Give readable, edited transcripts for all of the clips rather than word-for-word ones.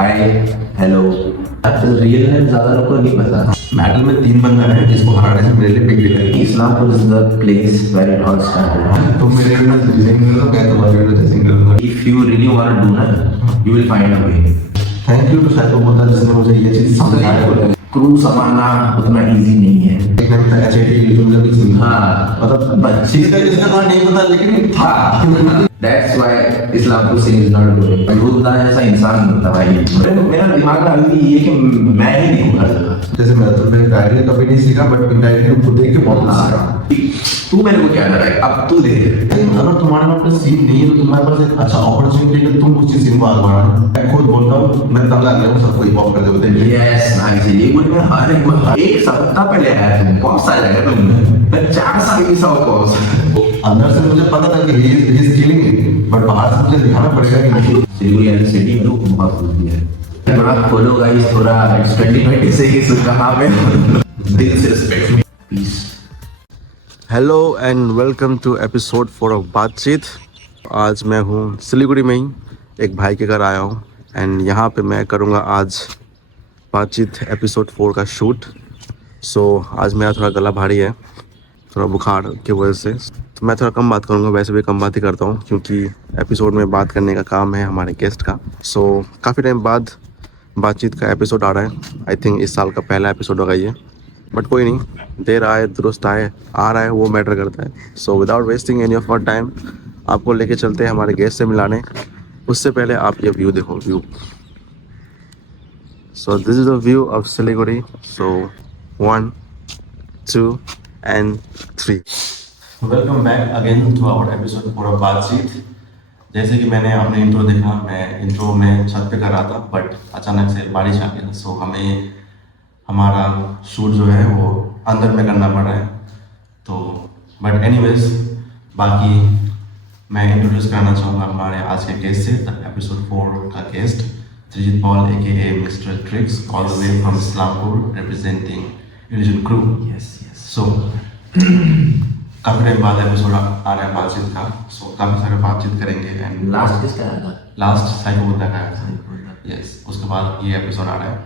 Hi hello. Real name ज्यादा लोगों को नहीं पता। बैटल में 3 बंदा है जिसको हराने से मेरे लिए बिग डील है। Islampur is the place where it all started. तुम मेरे लिए जजिंग कर दो, मैं तुम्हारे लिए जजिंग करूंगा। If you really want to do ना, you will find a way. Thank you to psycho Buddha जिसने मुझे ये चीज समझाया। क्रू संभालना उतना इजी नहीं है। एक नाम था एचएटी तुम लोग भी हाँ, मतलब बच्चे का जिसका नाम नहीं पता लेकिन था। That's why Islampur Singh is not doing। मजबूरदार जैसा इंसान नहीं होता भाई। मेरा दिमाग में अभी ये कि मैं ही नहीं कर सकता। जैसे मैं तो मैंने डायरेक्टली कभी नहीं सीखा बट डायरेक्टली खुद देख के बहुत सीखा। तू मेरे को क्या कर रहा है, अब तू दे। अगर तुम्हारे पास सीन नहीं है तो तुम्हारे पास एक अच्छा अपॉर्चुनिटी है कि तुम उस सीन को आजमाना। मैं खुद बोलता हूँ मैं तंग आ गया हूँ सबको हिप हॉप करते होते। Yes nice. ये गुड में हर एक सप्ताह पहले आया तुम कौन सा लगा तुमने? मैं 4 साल की सौ कौन सा। अंदर से मुझे पता था कि he is killing it but बाहर से मुझे दिखाना पड़ेगा कि नहीं। सिलीगुड़ी एंड सिटी में तो बहुत खुशी है। थोड़ा खोलो गाइस, थोड़ा इट्स 2026 कहाँ पे दिल से respect me please. Hello and welcome to episode 4 of Baatcheet. आज मैं हूँ सिलीगुड़ी में ही एक भाई के घर आया हूँ एंड यहाँ पे मैं करूँगा आज बातचीत एपिसोड 4 का शूट। सो आज मेरा थोड़ा गला भारी है, थोड़ा बुखार की वजह से, तो मैं थोड़ा कम बात करूँगा। वैसे भी कम बात ही करता हूँ क्योंकि एपिसोड में बात करने का काम है हमारे गेस्ट का। सो काफ़ी टाइम बाद बातचीत का एपिसोड आ रहा है। आई थिंक इस साल का पहला एपिसोड होगा ये, बट कोई नहीं, देर आए दुरुस्त आए, आ रहा है वो मैटर करता है। So without wasting any of our time आपको लेके चलते हैं हमारे गेस्ट से मिलाने। उससे पहले आप ये व्यू देखो, view. So this is the view of Siliguri. So 1 2 and 3। Welcome back again to our episode 4 of Baatcheet. जैसे कि मैंने अपने इंट्रो देखा, मैं इंट्रो में छत पे कर रहा था बट अचानक से बारिश आ गया। सो हमें हमारा शूट जो है वो अंदर में करना पड़ रहा है। तो बट एनीवेज बाकी मैं इंट्रोड्यूस करना चाहूँगा हमारे आज के गेस्ट से, एपिसोड 4 का guest Trijit Paul AKA Mister Tricks, all the way from Islampur, representing illusion crew. So काफ़ी टाइम बाद एपिसोड आ रहा है बातचीत का। सो काफ़ी सारे बातचीत करेंगे एंड लास्ट किसका आया था? लास्ट साइको बुद्धा का आया था। यस, उसके बाद ये एपिसोड आ रहा है।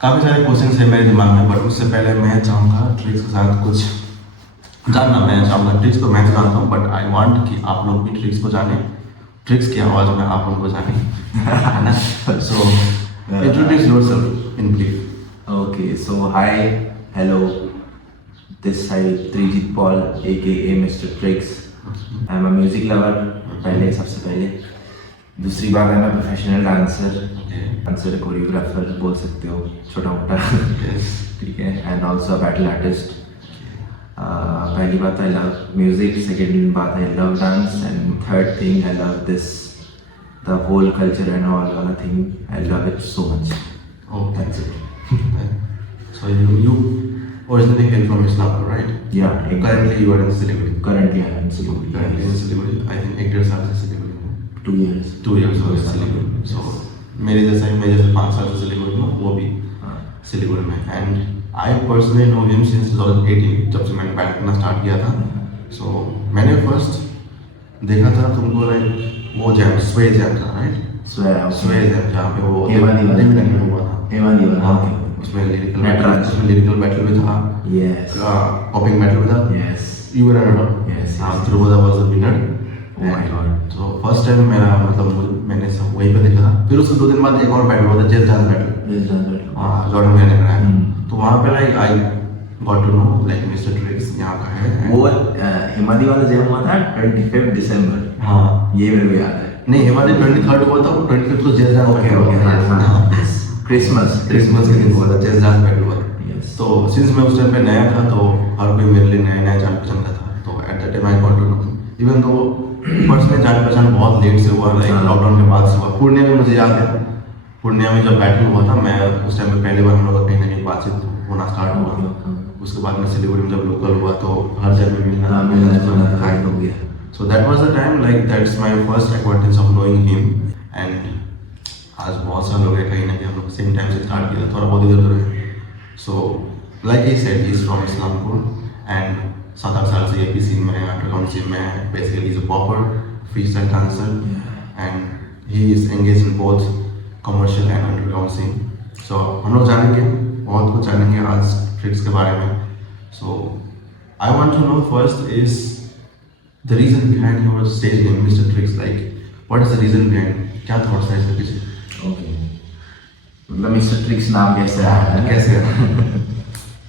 काफ़ी सारे क्वेश्चन है मेरे दिमाग में, बट उससे पहले मैं चाहूँगा ट्रिक्स के साथ कुछ जानना। मैं चाहूँगा ट्रिक्स को मैं जानता हूँ बट आई वांट कि आप लोग भी ट्रिक्स को जाने, ट्रिक्स की आवाज़ में आप लोगों को जाने, है ना। So introduce yourself in brief. Okay, so hi, hello. This side Trijit Paul AKA Mr. Tricks. I'm a music lover. पहले सबसे पहले। दूसरी बात है मैं प्रोफेशनल डांसर कोरियोग्राफर बोल सकते हो, छोटा मोटा। ठीक है। And also battle artist. पहली बात आई लव म्यूजिक, सेकेंड बात I love dance and third thing I love this the whole culture and all वाला thing. I love it so much. That's it. So you originally came from Islampur, right? Yeah. Currently you are in Siliguri. Currently I am in Siliguri. Currently in Siliguri. I think 1 डेढ़ साल से सिलीगुड़ी में। 2 years. 2 years हो गए Siliguri. So मेरे जैसा ही, मैं जैसे 5 साल से सिलीगुड़ी में, वो भी सिलीगुड़ी में। And I personally know him since 2018, जब से मैंने बैट करना स्टार्ट किया था। So मैंने फर्स्ट देखा था तुमको लाइक वो जैम स्वे जैम था, राइट? स्वे जैम जहाँ पे वो हेमादीवाला हुआ था। हेमादीवाला उसमें लिरिकल बैटल भी था। Yes. पॉपिंग बैटल भी था। Yes. You were runner. Yes. Trubhuda was the winner. Oh my God. तो फर्स्ट टाइम मेरा मतलब मैंने सब वहीं पे देखा था। फिर उसके 2 दिन बाद एक और बैटल हुआ था, चेस डांस बैटल। हाँ, जॉर्डन में लग रहा है। तो वहाँ पे like I got to know like mister tricks यहाँ का है। वो हेमादीवाला जब हुआ था 25 दिसंबर। हाँ, ये मेरे को याद है। नहीं, हेमादी 23rd हुआ था, 25th को चेस डांस बैटल हुआ था। क्रिसमस के दिन हुआ था, चेस डांस बैटल हुआ था। तो सिंस मैं उस टाइम पे नया था तो हर कोई मेरे लिए नया जान पहचान का था। तो at that time I got to know even though personally जान पहचान बहुत लेट से हुआ, लाइक लॉकडाउन के बाद से हुआ। पूर्णिया में मुझे याद है, पूर्णिया में जब बैटल हुआ था, मैं उस टाइम पे पहली बार हम लोग का कहीं ना कहीं बातचीत होना स्टार्ट हुआ। उसके बाद में सिलीगुड़ी में जब लोकल हुआ तो हर जगह मिलना काइंड हो गया। सो that was the time, like that's my first एक्वाइंटेंस of knowing him. And आज बहुत सारे लोग हैं, कहीं ना कहीं हम लोग सेम टाइम से स्टार्ट किया, थोड़ा बहुत इधर उधर है। So like he said, he is from Islampur and 7-8 साल से AP सीन में, अंडरग्राउंड सीन में। Basically is a proper free style dancer and he is engage in both commercial and underground scene. So हम लोग जानेंगे, बहुत कुछ जानेंगे आज ट्रिक्स के बारे में। So I want to know first is the reason behind your stage name Mister Tricks, like what is the reason behind, क्या थॉट्स है इसके पीछे? ओके, मतलब मिस्टर ट्रिक्स नाम कैसे आया है? कैसे?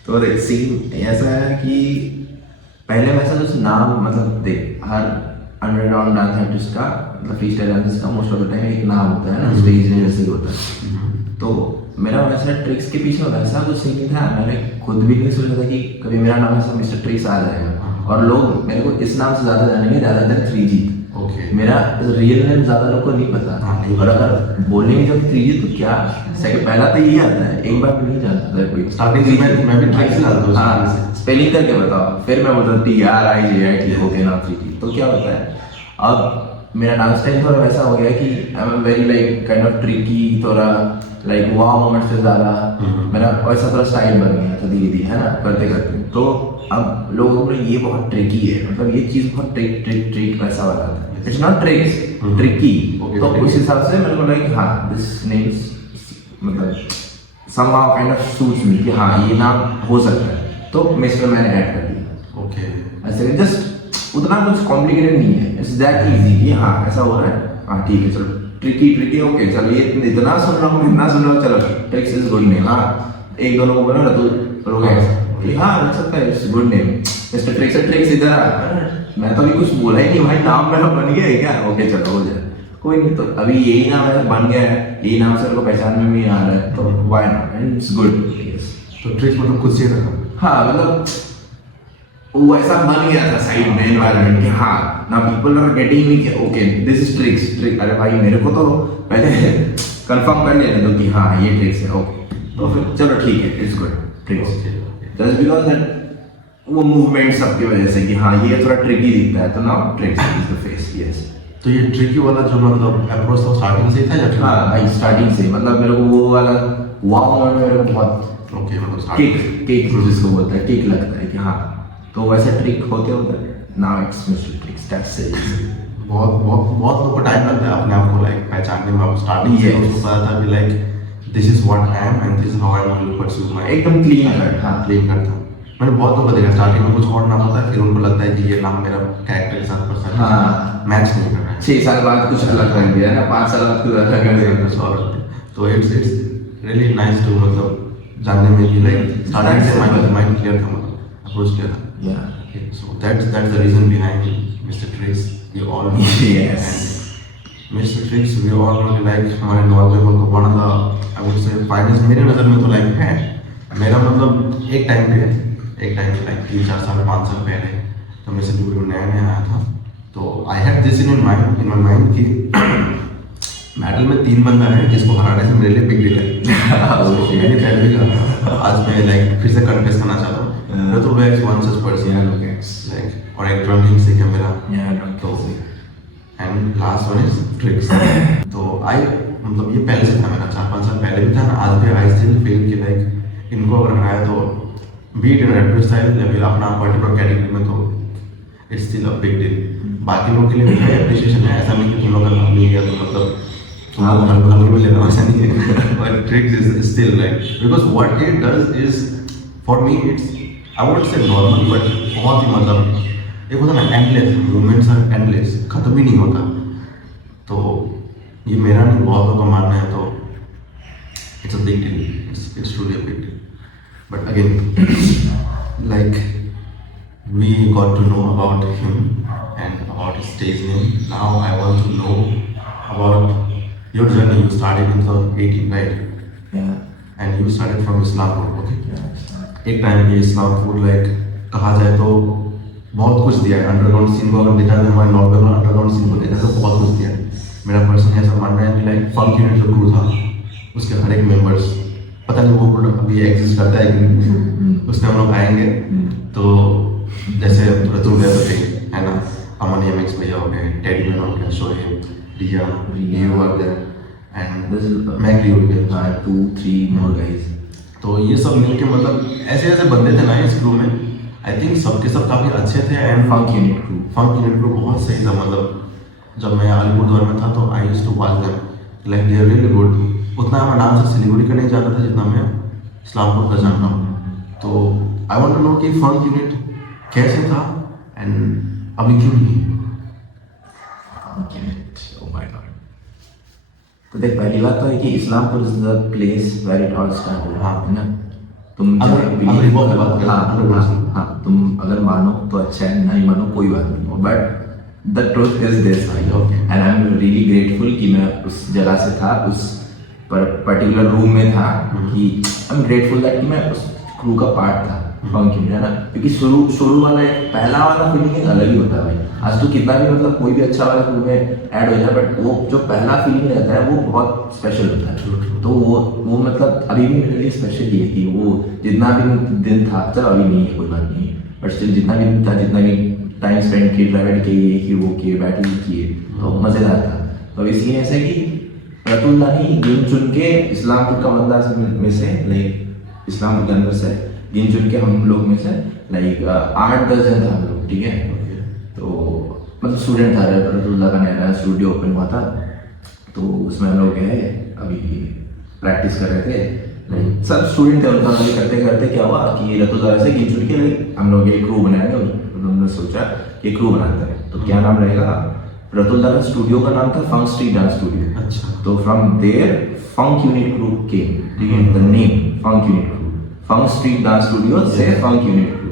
तो देख सीन ऐसा है कि पहले वैसा जो नाम, मतलब देख हर अंडरग्राउंड डांस आर्टिस्ट का, मतलब फ्री स्टाइल डांसिस्ट का मोस्ट ऑफ द टाइम एक नाम होता है ना, स्टेज नेम जैसे ही होता है। तो मेरा वैसा ट्रिक्स के पीछे वैसा कुछ सीन नहीं था, मैंने खुद भी नहीं सोचा था कि कभी मेरा नाम ऐसा मिस्टर ट्रिक्स आ जाएगा, और लोग मेरे को इस नाम से ज़्यादा जानेंगे ज़्यादातर त्रिजीत। ओके, मेरा रियल नेम ज़्यादा लोग को नहीं पता। हाँ, नहीं और अगर बोलेंगे जब त्रिजीत तो क्या सेकंड पहला तो यही आता है, एक बार भी नहीं जानता था कोई। स्टार्टिंग में भी ट्रिक्स डालता हूँ। हाँ, स्पेलिंग करके बताओ, फिर मैं बोलता TRIJIT हो गया नाम त्रिजीत। तो क्या होता है, अब मेरा डांस स्टाइल थोड़ा वैसा हो गया कि I am very like kind of tricky, थोड़ा लाइक वाव मोमेंट से ज़्यादा मेरा वैसा थोड़ा स्टाइल बन गया था धीरे धीरे, है ना, करते करते। तो अब लोगों को ये बहुत ट्रिकी है, मतलब ये चीज़ बहुत ट्रिक वैसा वाला था। It's not tricks, tricky. तो उस हिसाब से मैंने बोला कि हाँ दिस नेम्स मतलब somehow kind of suits me कि हाँ ये नाम हो सकता है, तो मिस्टर मैंने ऐड कर दिया। ओके, ऐसे जस्ट उतना कुछ कॉम्प्लिकेटेड नहीं है, इट्स दैट इजी कि हाँ ऐसा हो रहा है, हाँ ठीक है चलो ट्रिकी ओके चलो ये इतना सुन रहा हूँ इतना सुन रहा हूँ, चलो ट्रिक्स इज गुड नेम। हाँ एक दोनों को बोला ना तो लोग ऐसे हाँ लग सकता है it's good name Mister tricks इधर आ। मैं तो अभी कुछ बोला ही नहीं भाई, नाम मेरा बन गया है क्या, ओके चलो हो जाए कोई नहीं। तो अभी यही नाम मेरा बन गया है, यही नाम से लोग पहचान में भी आ रहा है, तो why not, and it's good. तो ट्रिक्स मतलब खुद से रखा? हाँ मतलब वो ऐसा बन गया था साइड में एनवायरनमेंट कि हाँ ना पीपल आर गेटिंग मी कि ओके दिस इज ट्रिक्स। अरे भाई मेरे को तो पहले कंफर्म कर लेने दो कि हाँ ये ट्रिक्स है, ओके तो फिर चलो ठीक है it's good tricks. Just because that वो मूवमेंट सबकी वजह से कि हाँ ये थोड़ा ट्रिकी दिखता है, तो now tricks is the face. Yes, तो ये ट्रिकी वाला जो मतलब अप्रोच था स्टार्टिंग से ही था या फिर? हाँ भाई स्टार्टिंग से, मतलब मेरे को वो वाला वाव मोमेंट मेरे को बहुत ओके, मतलब किक जिसको बोलता है, किक लगता है कि हाँ, तो वैसा ट्रिक होते होते now it's mister tricks. That's it. बहुत लोग को टाइम लगता है अपने आप को लाइक पहचानने में। आप स्टार्टिंग से उसको पता था कि like this is what I am and this is how I want to pursue my, एकदम क्लीन कट। हाँ क्लीन कट था। मैंने बहुत लोगों को देखा स्टार्टिंग में कुछ और नाम होता है, फिर उनको लगता है कि ये नाम मेरा कैरेक्टर के साथ पर्सन हाँ मैच नहीं कर रहा है। 6 साल बाद कुछ अलग कर दिया ना, 5 साल बाद कुछ अलग कर दिया कुछ और। तो इट्स रियली नाइस टू मतलब जानने में कि लाइक स्टार्टिंग से माइंड क्लियर था, मतलब अप्रोच क्लियर था। या So that's the reason behind Mr. Tricks. We all know. Yes. And Mr. Tricks, we all know like हमारे नॉर्वे को one of the I would say finest मेरे नज़र में तो like है। मेरा मतलब एक टाइम पे like 3-4 साल 5 साल पहले तो मैं से वीडियो नया आया था, तो I had this in my mind कि मेटल में 3 बंदा है जिसको हराने से मेरे लिए बिग डील है। मैंने पहले भी कहा, आज मैं like फिर से कन्फेस करना चाहता हूँ। तो wax one such person like और एक ड्रमिंग से क्या मेरा तो and last one is tricks. तो आई मतलब ये पहले से था मेरा, 4-5 साल पहले भी था ना, आज भी आई स्टिल फील कि लाइक इनको अगर हराया तो बीट इन रेट्रो स्टाइल या फिर अपना पर्टिकुलर कैटेगरी में तो it's still a big deal. बाकी लोगों के लिए भी एप्रिशिएशन है, ऐसा नहीं कि तुम लोग अगर नहीं गया तो मतलब हल्के में लेना, ऐसा नहीं है। But tricks is still like because what it does is for me it's I would say normal but बहुत ही मतलब एक होता ना एंडलेस, मूवमेंट्स आर एंडलेस, खत्म ही नहीं होता। तो ये मेरा नहीं बहुत लोगों का मानना है, तो it's a big deal, it's truly a big deal. But again like we got to know about him and about his stage name. Now I want to know about your journey. You started in 2018 right, and you started from Islampur. Okay, एक time पे Islampur like कहा जाए तो बहुत कुछ दिया है underground scene को। अगर देखा जाए हमारे नॉर्वे में अंडरग्राउंड सीन को देखा तो बहुत कुछ दिया है। मेरा पर्सन ऐसा मानना है कि लाइक फंक यूनिट जो क्रू था उसके हर एक मेंबर्स, पता नहीं वो अभी एग्जिस्ट करता है कि नहीं, उसमें हम लोग आएंगे। तो जैसे रतुल गए तो है ना, अमन एमएक्स भैया हो गए, टेडी मैन हो गया, शोएब, रिया, यू आर देयर एंड मैगली हो गया, 2-3 more guys। तो ये सब मिलके मतलब ऐसे ऐसे बंदे थे ना इस क्रू में, आई थिंक सबके सब काफ़ी अच्छे थे। एंड फंक यूनिट क्रू बहुत सही था। मतलब जब मैं अलीपुरद्वार में था तो I used to watch them like they are really good. उतना मैं नाम से सिलीगुड़ी का नहीं जानता था जितना मैं इस्लामपुर का जानता हूँ। तो आई वांट टू नो कि फंक यूनिट कैसे था एंड अभी क्यों नहीं है? Oh my God. तो देख, पहली बात तो है कि Islampur is the place where it all started, हाँ। है ना। तुम अगर चाहे अगर believe बहुत करो, बात करें, हाँ 100%। हाँ, तुम अगर मानो तो अच्छा है, नहीं मानो कोई बात नहीं, but the truth is this, Okay. And I am really grateful कि मैं उस जगह से था, उस पर्टिकुलर रूम में था, कि आई एम ग्रेटफुल दैट कि मैं उस क्रू का पार्ट था, फंकी, है ना। क्योंकि शुरू वाला एक पहला वाला फीलिंग एक अलग ही होता है भाई। आज तो कितना भी मतलब कोई भी अच्छा वाला क्रू में ऐड हो जाए, बट वो जो पहला फीलिंग रहता है वो बहुत स्पेशल होता है। तो वो मतलब अभी भी मेरे लिए स्पेशल ही है कि वो जितना भी दिन था, चलो अभी नहीं है कोई बात नहीं, बट स्टिल जितना भी था, जितना भी टाइम स्पेंड किए, ट्रैवल किए, कि वो किए, बैटल किए, तो मज़ेदार था। तो इसलिए ऐसा कि रतुल्ला ही गिन चुन के इस्लामपुर का बंदा में से, लाइक इस्लामपुर के अंदर से गिन चुन के हम लोग में से लाइक 8-10 जन था हम लोग, ठीक है। तो मतलब स्टूडेंट था, रतुल्ला का नया स्टूडियो ओपन हुआ था, तो उसमें हम लोग गए, अभी प्रैक्टिस कर रहे थे, लाइक सब स्टूडेंट थे उनका। अभी करते करते क्या हुआ कि रतुल्ला से गिन चुन के लाइक हम लोग एक क्रू बनाएंगे, उन्होंने सोचा कि क्रू बनाते हैं, तो क्या नाम रहेगा, रतुल्ला का स्टूडियो का नाम था फंक स्ट्रीट डांस स्टूडियो। अच्छा। तो from there Funk Unit Crew came, ठीक है, the name Funk Unit Crew, Funk Street Dance Studio से फंक यूनिट क्रू।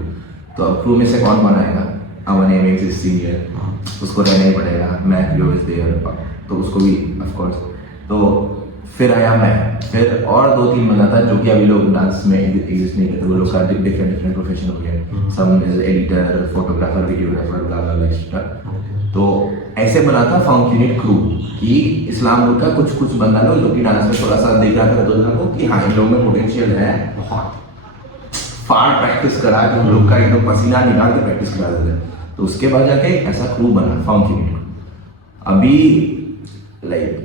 तो अब क्रू में से कौन बनाएगा, अवन एम सीनियर, उसको रहना ही पड़ेगा, मैक जो इज देयर, तो उसको भी ऑफ कोर्स। तो फिर आया मैं, फिर और 2-3 बंदा था जो कि अभी लोग डांस में एग्जिस्ट नहीं करते, वो लोग का डिफरेंट प्रोफेशन हो गया, सम is editor, photographer, videographer, blah blah extra. तो ऐसे बना था फंक यूनिट क्रू कि इस्लामपुर का कुछ बंदा लोग जो कि डांस में थोड़ा सा देख रहा था रतुल्ला को कि हाँ इन लोगों में पोटेंशियल है, बहुत फाड़ प्रैक्टिस करा के हम लोग का एकदम पसीना निकाल के प्रैक्टिस करा देते। तो उसके बाद जाके ऐसा क्रू बना फंक यूनिट। अभी लाइक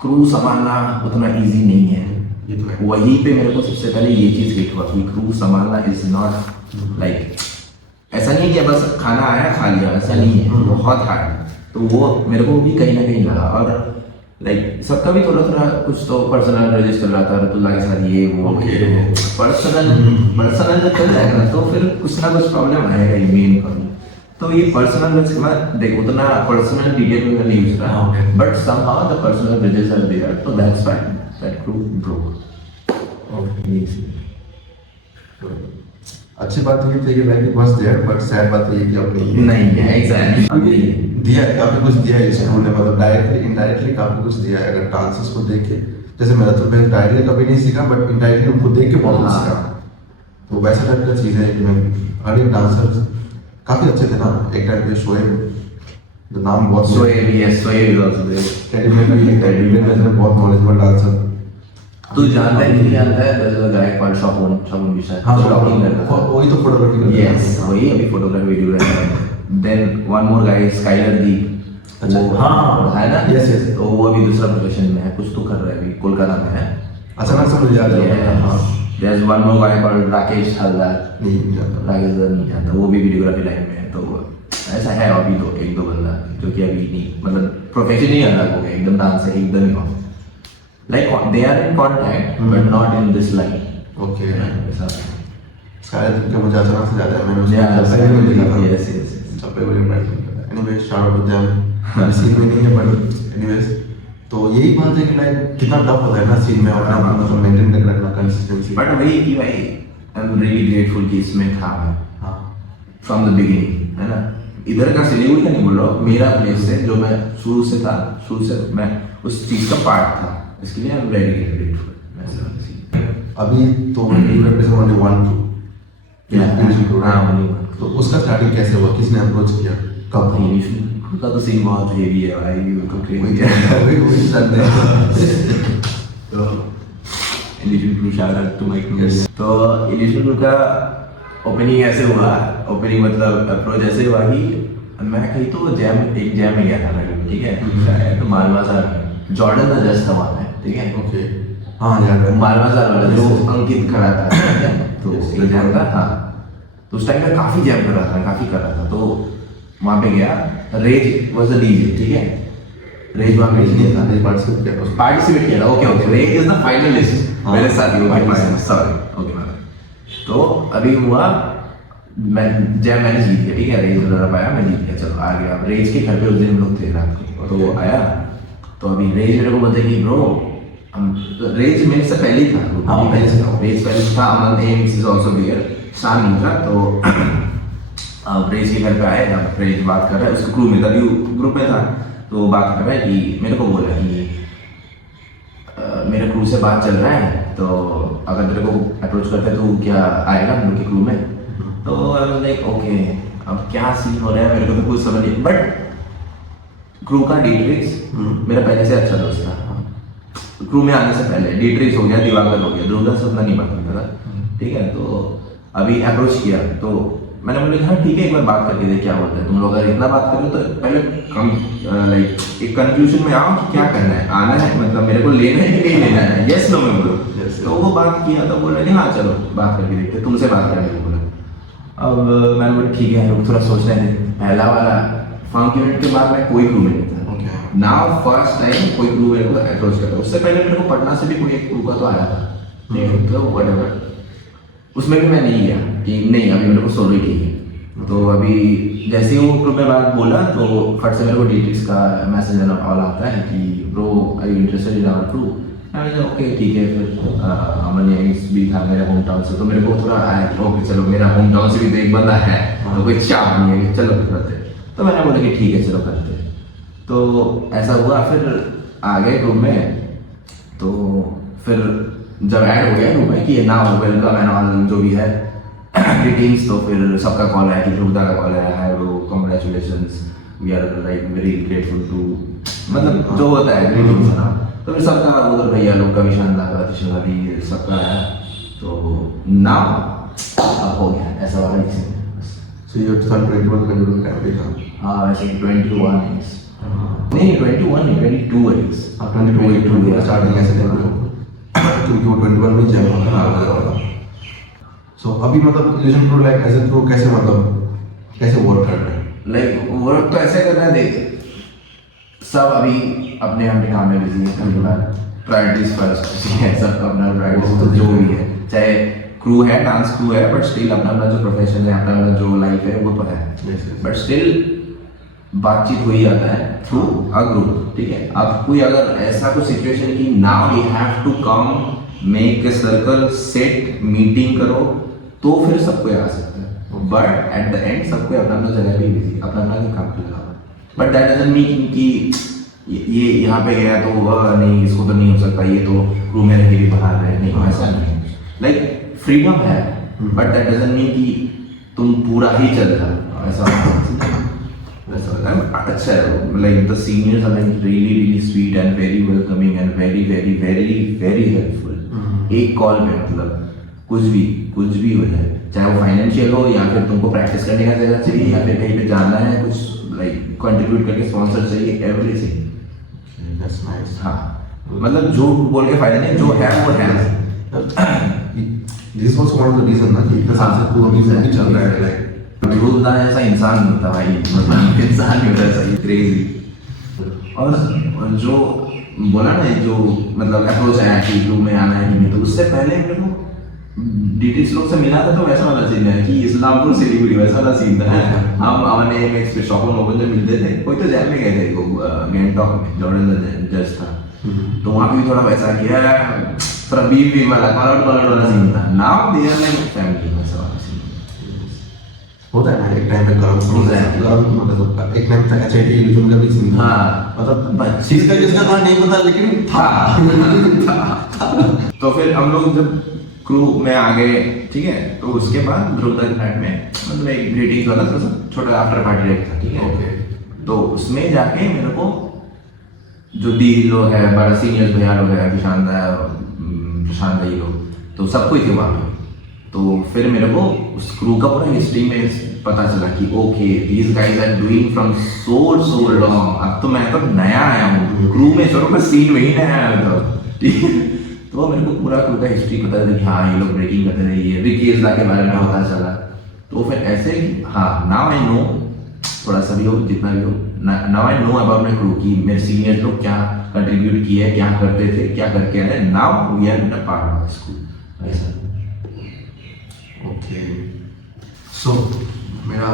क्रू संभालना उतना इजी नहीं है, ये तो है। वहीं पे मेरे को सबसे पहले ये चीज़ हिट हुआ कि क्रू संभालना इज नॉट लाइक, ऐसा नहीं है कि बस खाना आया खा लिया, ऐसा नहीं है, बहुत हार्ड। तो वो मेरे को भी कहीं ना कहीं लगा, और लाइक सबका भी थोड़ा थोड़ा कुछ तो पर्सनल ग्रजेस चल रहा था रतुल्ला के साथ, ये वो पर्सनल जब चल जाएगा ना, तो फिर कुछ ना कुछ प्रॉब्लम आएगा ही, मेन प्रॉब्लम। तो ये पर्सनल ग्रज के बाद देख, उतना पर्सनल डिटेल में नहीं यूज रहा, but somehow the personal grudges are there, तो that's why that crew broke. अच्छी बात ये थी कि like it was there, but sad बात ये कि अब नहीं है। नहीं है, एग्जैक्टली। अभी दिया है, काफी कुछ दिया है स्कूल ने, मतलब डायरेक्टली इनडायरेक्टली काफी कुछ दिया है। अगर डांसर्स को देख के, जैसे मेरा तो मैं डायरेक्टली कभी नहीं सीखा, बट इनडायरेक्टली उनको देख के बहुत कुछ सीखा। तो वैसा टाइप का चीज़ है कि मैं हर एक डांसर काफी अच्छे थे ना। एक टाइम पे शोएब, जो नाम बहुत Shoaib, yes, Shoaib is also there. Teddy में बहुत नॉलेजेबल डांसर। तू जानता है नहीं जानता है, there is a guy called Shopun Vishal, हाँ, ब्लॉगिंग करता है, वही तो फोटोग्राफी करता है। यस, वही अभी फोटोग्राफी वीडियो रहता है। देन वन मोर गाय स्काइलर दी, अच्छा, वो हाँ, है ना, yes, yes। तो वो अभी दूसरा प्रोफेशन में है, कुछ तो कर रहा है अभी, कोलकाता में है। अचानक से मुझे याद आया। हाँ, there is one more guy called Rakesh Haldar, नहीं जानता। राकेश हलदार नहीं जानता, वो भी वीडियोग्राफी लाइन में है। तो ऐसा है अभी तो 1-2 बंदा जो कि अभी नहीं, मतलब प्रोफेशन ही अलग हो गया, एकदम डांस से एकदम ही off, like they are in contact but not in this line. Okay, ऐसा शायद क्योंकि मुझे अचानक से याद आया, मैंने उसको Yeah, जब पहले भी देखा था। yes, yes, yes. जब पहले भी मैं anyway shout out to them, scene में नहीं है बट एनीवेज। तो यही बात है कि लाइक कितना टफ होता है ना सीन में, और अपना मतलब मेंटेन करके रखना कंसिस्टेंसी। बट वही कि भाई आई एम रियली ग्रेटफुल कि इसमें था मैं हाँ, फ्रॉम द बिगिनिंग, है ना। इधर का सिलीगुड़ी का नहीं बोल रहा हूँ, मेरा प्लेस है जो मैं शुरू से था, शुरू से मैं उस चीज़ का पार्ट था, इसके लिए आई एम वेरी ग्रेटफुल। अभी तो you represent only one crew, तो उसका स्टार्टिंग कैसे हुआ, किसने अप्रोच किया, कब हुआ? उनका तो सीन बहुत हेवी है भाई, उनको वही जानते हैं। तो Elision crew shout out to my crew. तो एलिशन क्रू का ओपनिंग ऐसे हुआ, ओपनिंग मतलब अप्रोच ऐसे हुआ कि मैं कहीं तो एक जैम में गया था मैं, ठीक है, शायद तो मालवासा जॉर्डन का जस्ट था वहाँ पे, ठीक है, ओके, हाँ याद है, मालवासा वाला जो अंकित खड़ा था, ठीक है, तो उसका जैम था, हाँ। तो उस टाइम में काफ़ी जैम कर रहा था, तो वहाँ पे गया, रेज वॉज द डीजे, ठीक है। रेज वहाँ रेज भेज नहीं दिया था, था, रेज पार्टिसिपेट किया था उसमें। पार्टिसिपेट किया था, okay okay, rage is the finalist हाँ, मेरे साथ ही, finalist। Sorry, okay ma'am. तो अभी हुआ, मैंने जीत गया, ठीक है, रेज रनर आया, मैं जीत गया, चलो आ गया। अब रेज के घर पे उस दिन हम लोग थे रात को, तो Okay। आया, तो अभी रेज मेरे को बोलते कि ब्रो, रेज मेरे से पहले ही था, हाँ, पहले से था। रेज पहले था, अमन एम्स इज आल्सो देयर, शान नहीं था। तो अब रेज के घर पे आए, अब रेज बात कर रहा है, उसके क्रू में था, ग्रुप में था, तो वो बात कर रहा है कि मेरे को बोला कि मेरे क्रू से बात चल रहा है, तो अगर तेरे को अप्रोच करते हैं तो क्या आएगा हम लोग के क्रू में। तो आई वाज लाइक ओके, अब क्या सीन हो रहा है मेरे को तो कुछ समझ नहीं, बट क्रू का डीट्रिक्स मेरा पहले से अच्छा दोस्त था, क्रू में आने से पहले डीट्रिक्स हो गया, दिवाकर हो गया, ध्रुवदास उतना नहीं बात करता था, ठीक है। तो अभी अप्रोच किया, तो मैंने बोला कि हाँ ठीक है, एक बार बात करके देख क्या होता है, तुम लोग अगर इतना बात कर लो तो पहले कम लाइक एक कंक्लूजन में आओ कि क्या करना है, आना है, मतलब मेरे को लेना है कि नहीं लेना है, यस नो में बोलो। Yes, तो वो बात किया, तो बोला कि हाँ चलो बात करके देखते, तुमसे बात करने को बोला। अब मैंने बोला ठीक है, लोग थोड़ा सोच रहे थे, पहला वाला फंक इवेंट के बाद मैं कोई क्रू में नहीं था, Okay। नाउ फर्स्ट टाइम कोई क्रू मेरे को अप्रोच कर रहा है। उससे पहले मेरे को पटना से भी कोई एक क्रू का तो आया था, ठीक है, तो व्हाटएवर, उसमें भी मैं नहीं गया कि नहीं अभी मेरे को सोलो ही ठीक है। तो अभी जैसे ही वो ग्रुप में बात बोला, तो फट से मेरे को डीटीएस का मैसेज ऑल आता है कि bro I you interested in our crew. मैंने कहा ओके ठीक है, फिर अमन यंग्स भी था मेरे होम टाउन से, तो मेरे को थोड़ा आया कि ओके चलो मेरा होम टाउन से भी तो एक बंदा है, तो कोई चाप नहीं है कि चलो करते। तो मैंने बोला कि ठीक है चलो करते। तो ऐसा हुआ, फिर आ गए ग्रुप में, तो फिर जब ऐड हो गया ग्रुप में कि ना वेलकम एंड ऑल जो भी है ग्रीटिंग्स, तो फिर सबका कॉल आया कि ध्रुवदा का कॉल आया है, वो congratulations, we are like very grateful to, मतलब जो होता है ग्रीटिंग्स है ना। तो फिर सबका उधर भैया लोग का भी शानदार अतिशय का भी सबका आया, तो नाउ अब हो गया ऐसा वाला ही scene. So you have started 21 when you were in America। हाँ वैसे 21 is नहीं 21 नहीं 22 is आप 22 स्टार्टिंग ऐसे थे क्योंकि वो 21 में जॉइन हुआ। सो अभी मतलब relation pro like as a pro कैसे मतलब कैसे वर्क कर रहे हैं? लाइक वर्क तो ऐसे करना है, देख सब अभी अपने अपने काम में बिजी है, कभी बार प्रायोरिटीज फर्स्ट, ठीक है, सबका अपना प्रायोरिटीज तो जो भी है, चाहे क्रू है, डांस क्रू है, बट स्टिल अपना अपना जो प्रोफेशन है, अपना अपना जो लाइफ है वो तो है, बट स्टिल बातचीत हो ही जाता है थ्रू अ ग्रुप, ठीक है। अब कोई अगर ऐसा कोई सिचुएशन है कि now you have to come make a circle set meeting करो, तो फिर सबको आ सकता है, बट एट द एंड सबको अपना अपना जगह भी बिजी, अपना अपना काम कर रहा है, बट दैट डजंट मीन कि ये यहाँ पे गया तो नहीं इसको तो नहीं हो सकता, ये तो क्रू में रह के भी बाहर रहे, नहीं ऐसा नहीं, लाइक फ्रीडम है, बट दैट डजंट मीन कि तुम पूरा ही चल रहा हो, ऐसा अच्छा है। Like the seniors are like really really sweet and very welcoming and very very very very helpful. एक कॉल पे मतलब कुछ भी हो जाए, चाहे वो फाइनेंशियल हो या फिर तुमको प्रैक्टिस करने का जगह चाहिए या फिर कहीं पे जाना है, कुछ लाइक कंट्रीब्यूट करके स्पॉन्सर चाहिए, एवरीथिंग। That's nice. हाँ मतलब झूठ बोल के फायदा नहीं, जो है वो है। This was one of the reason ना कि इतना साल से प्रो अभी भी चल रहा है लाइक ध्रुवदा ऐसा इंसान नहीं होता भाई, मतलब इंसान नहीं होता ऐसा, ये क्रेजी। और जो बोला ना जो मतलब अप्रोच आया कि ग्रुप में आना है कि नहीं, तो उससे पहले मेरे को डीटीएस लोग से मिला था, तो वैसा वाला सीन है कि इस्लामपुर सिलीगुड़ी वैसा वाला सीन था। हम हमने एक शॉपिंग मोबाइल में मिलते थे, कोई तो जैम में गए थे, गैंगटॉक में जॉर्डन जस्ट था, तो वहाँ पे भी थोड़ा वैसा किया, थोड़ा बीफ वाला कॉलर वाला सीन था। Now they are like family, वैसा वाला सीन होता है ना। एक टाइम पे गरम मतलब एक टाइम तक एचआईटी इल्यूजन का भी सीन था। हाँ मतलब जिसका नाम नहीं पता लेकिन था। तो फिर हम लोग जब क्रू में आ गए, ठीक है, तो उसके बाद ध्रुवदा के नाइट में मतलब एक ग्रीटिंग्स वाला तो छोटा आफ्टर पार्टी रखा था, ठीक है। ओके। तो उसमें जाके मेरे को जो डी लोग है, बड़ा सीनियर्स भैया लोग है, प्रशांत भाई लोग, तो सब कोई थे वहाँ पे। तो फिर मेरे को उस क्रू का पूरा हिस्ट्री में पता चला कि okay these guys are doing from so long. अब तो मैं तो नया आया हूँ क्रू में, चलो मैं सीन वही नया आया था, ठीक है। तो मेरे को पूरा क्रू का हिस्ट्री पता चला कि हाँ ये लोग ब्रेकिंग करते थे, ये रिकी इज़्ला के बारे में पता चला। तो फिर ऐसे हाँ नाउ आई नो, थोड़ा सा भी हो जितना भी हो, now I know about my crew कि मेरे सीनियर लोग क्या कंट्रीब्यूट किए, क्या करते थे, क्या करके आए, now we are in a part of school ऐसा। ओके, सो मेरा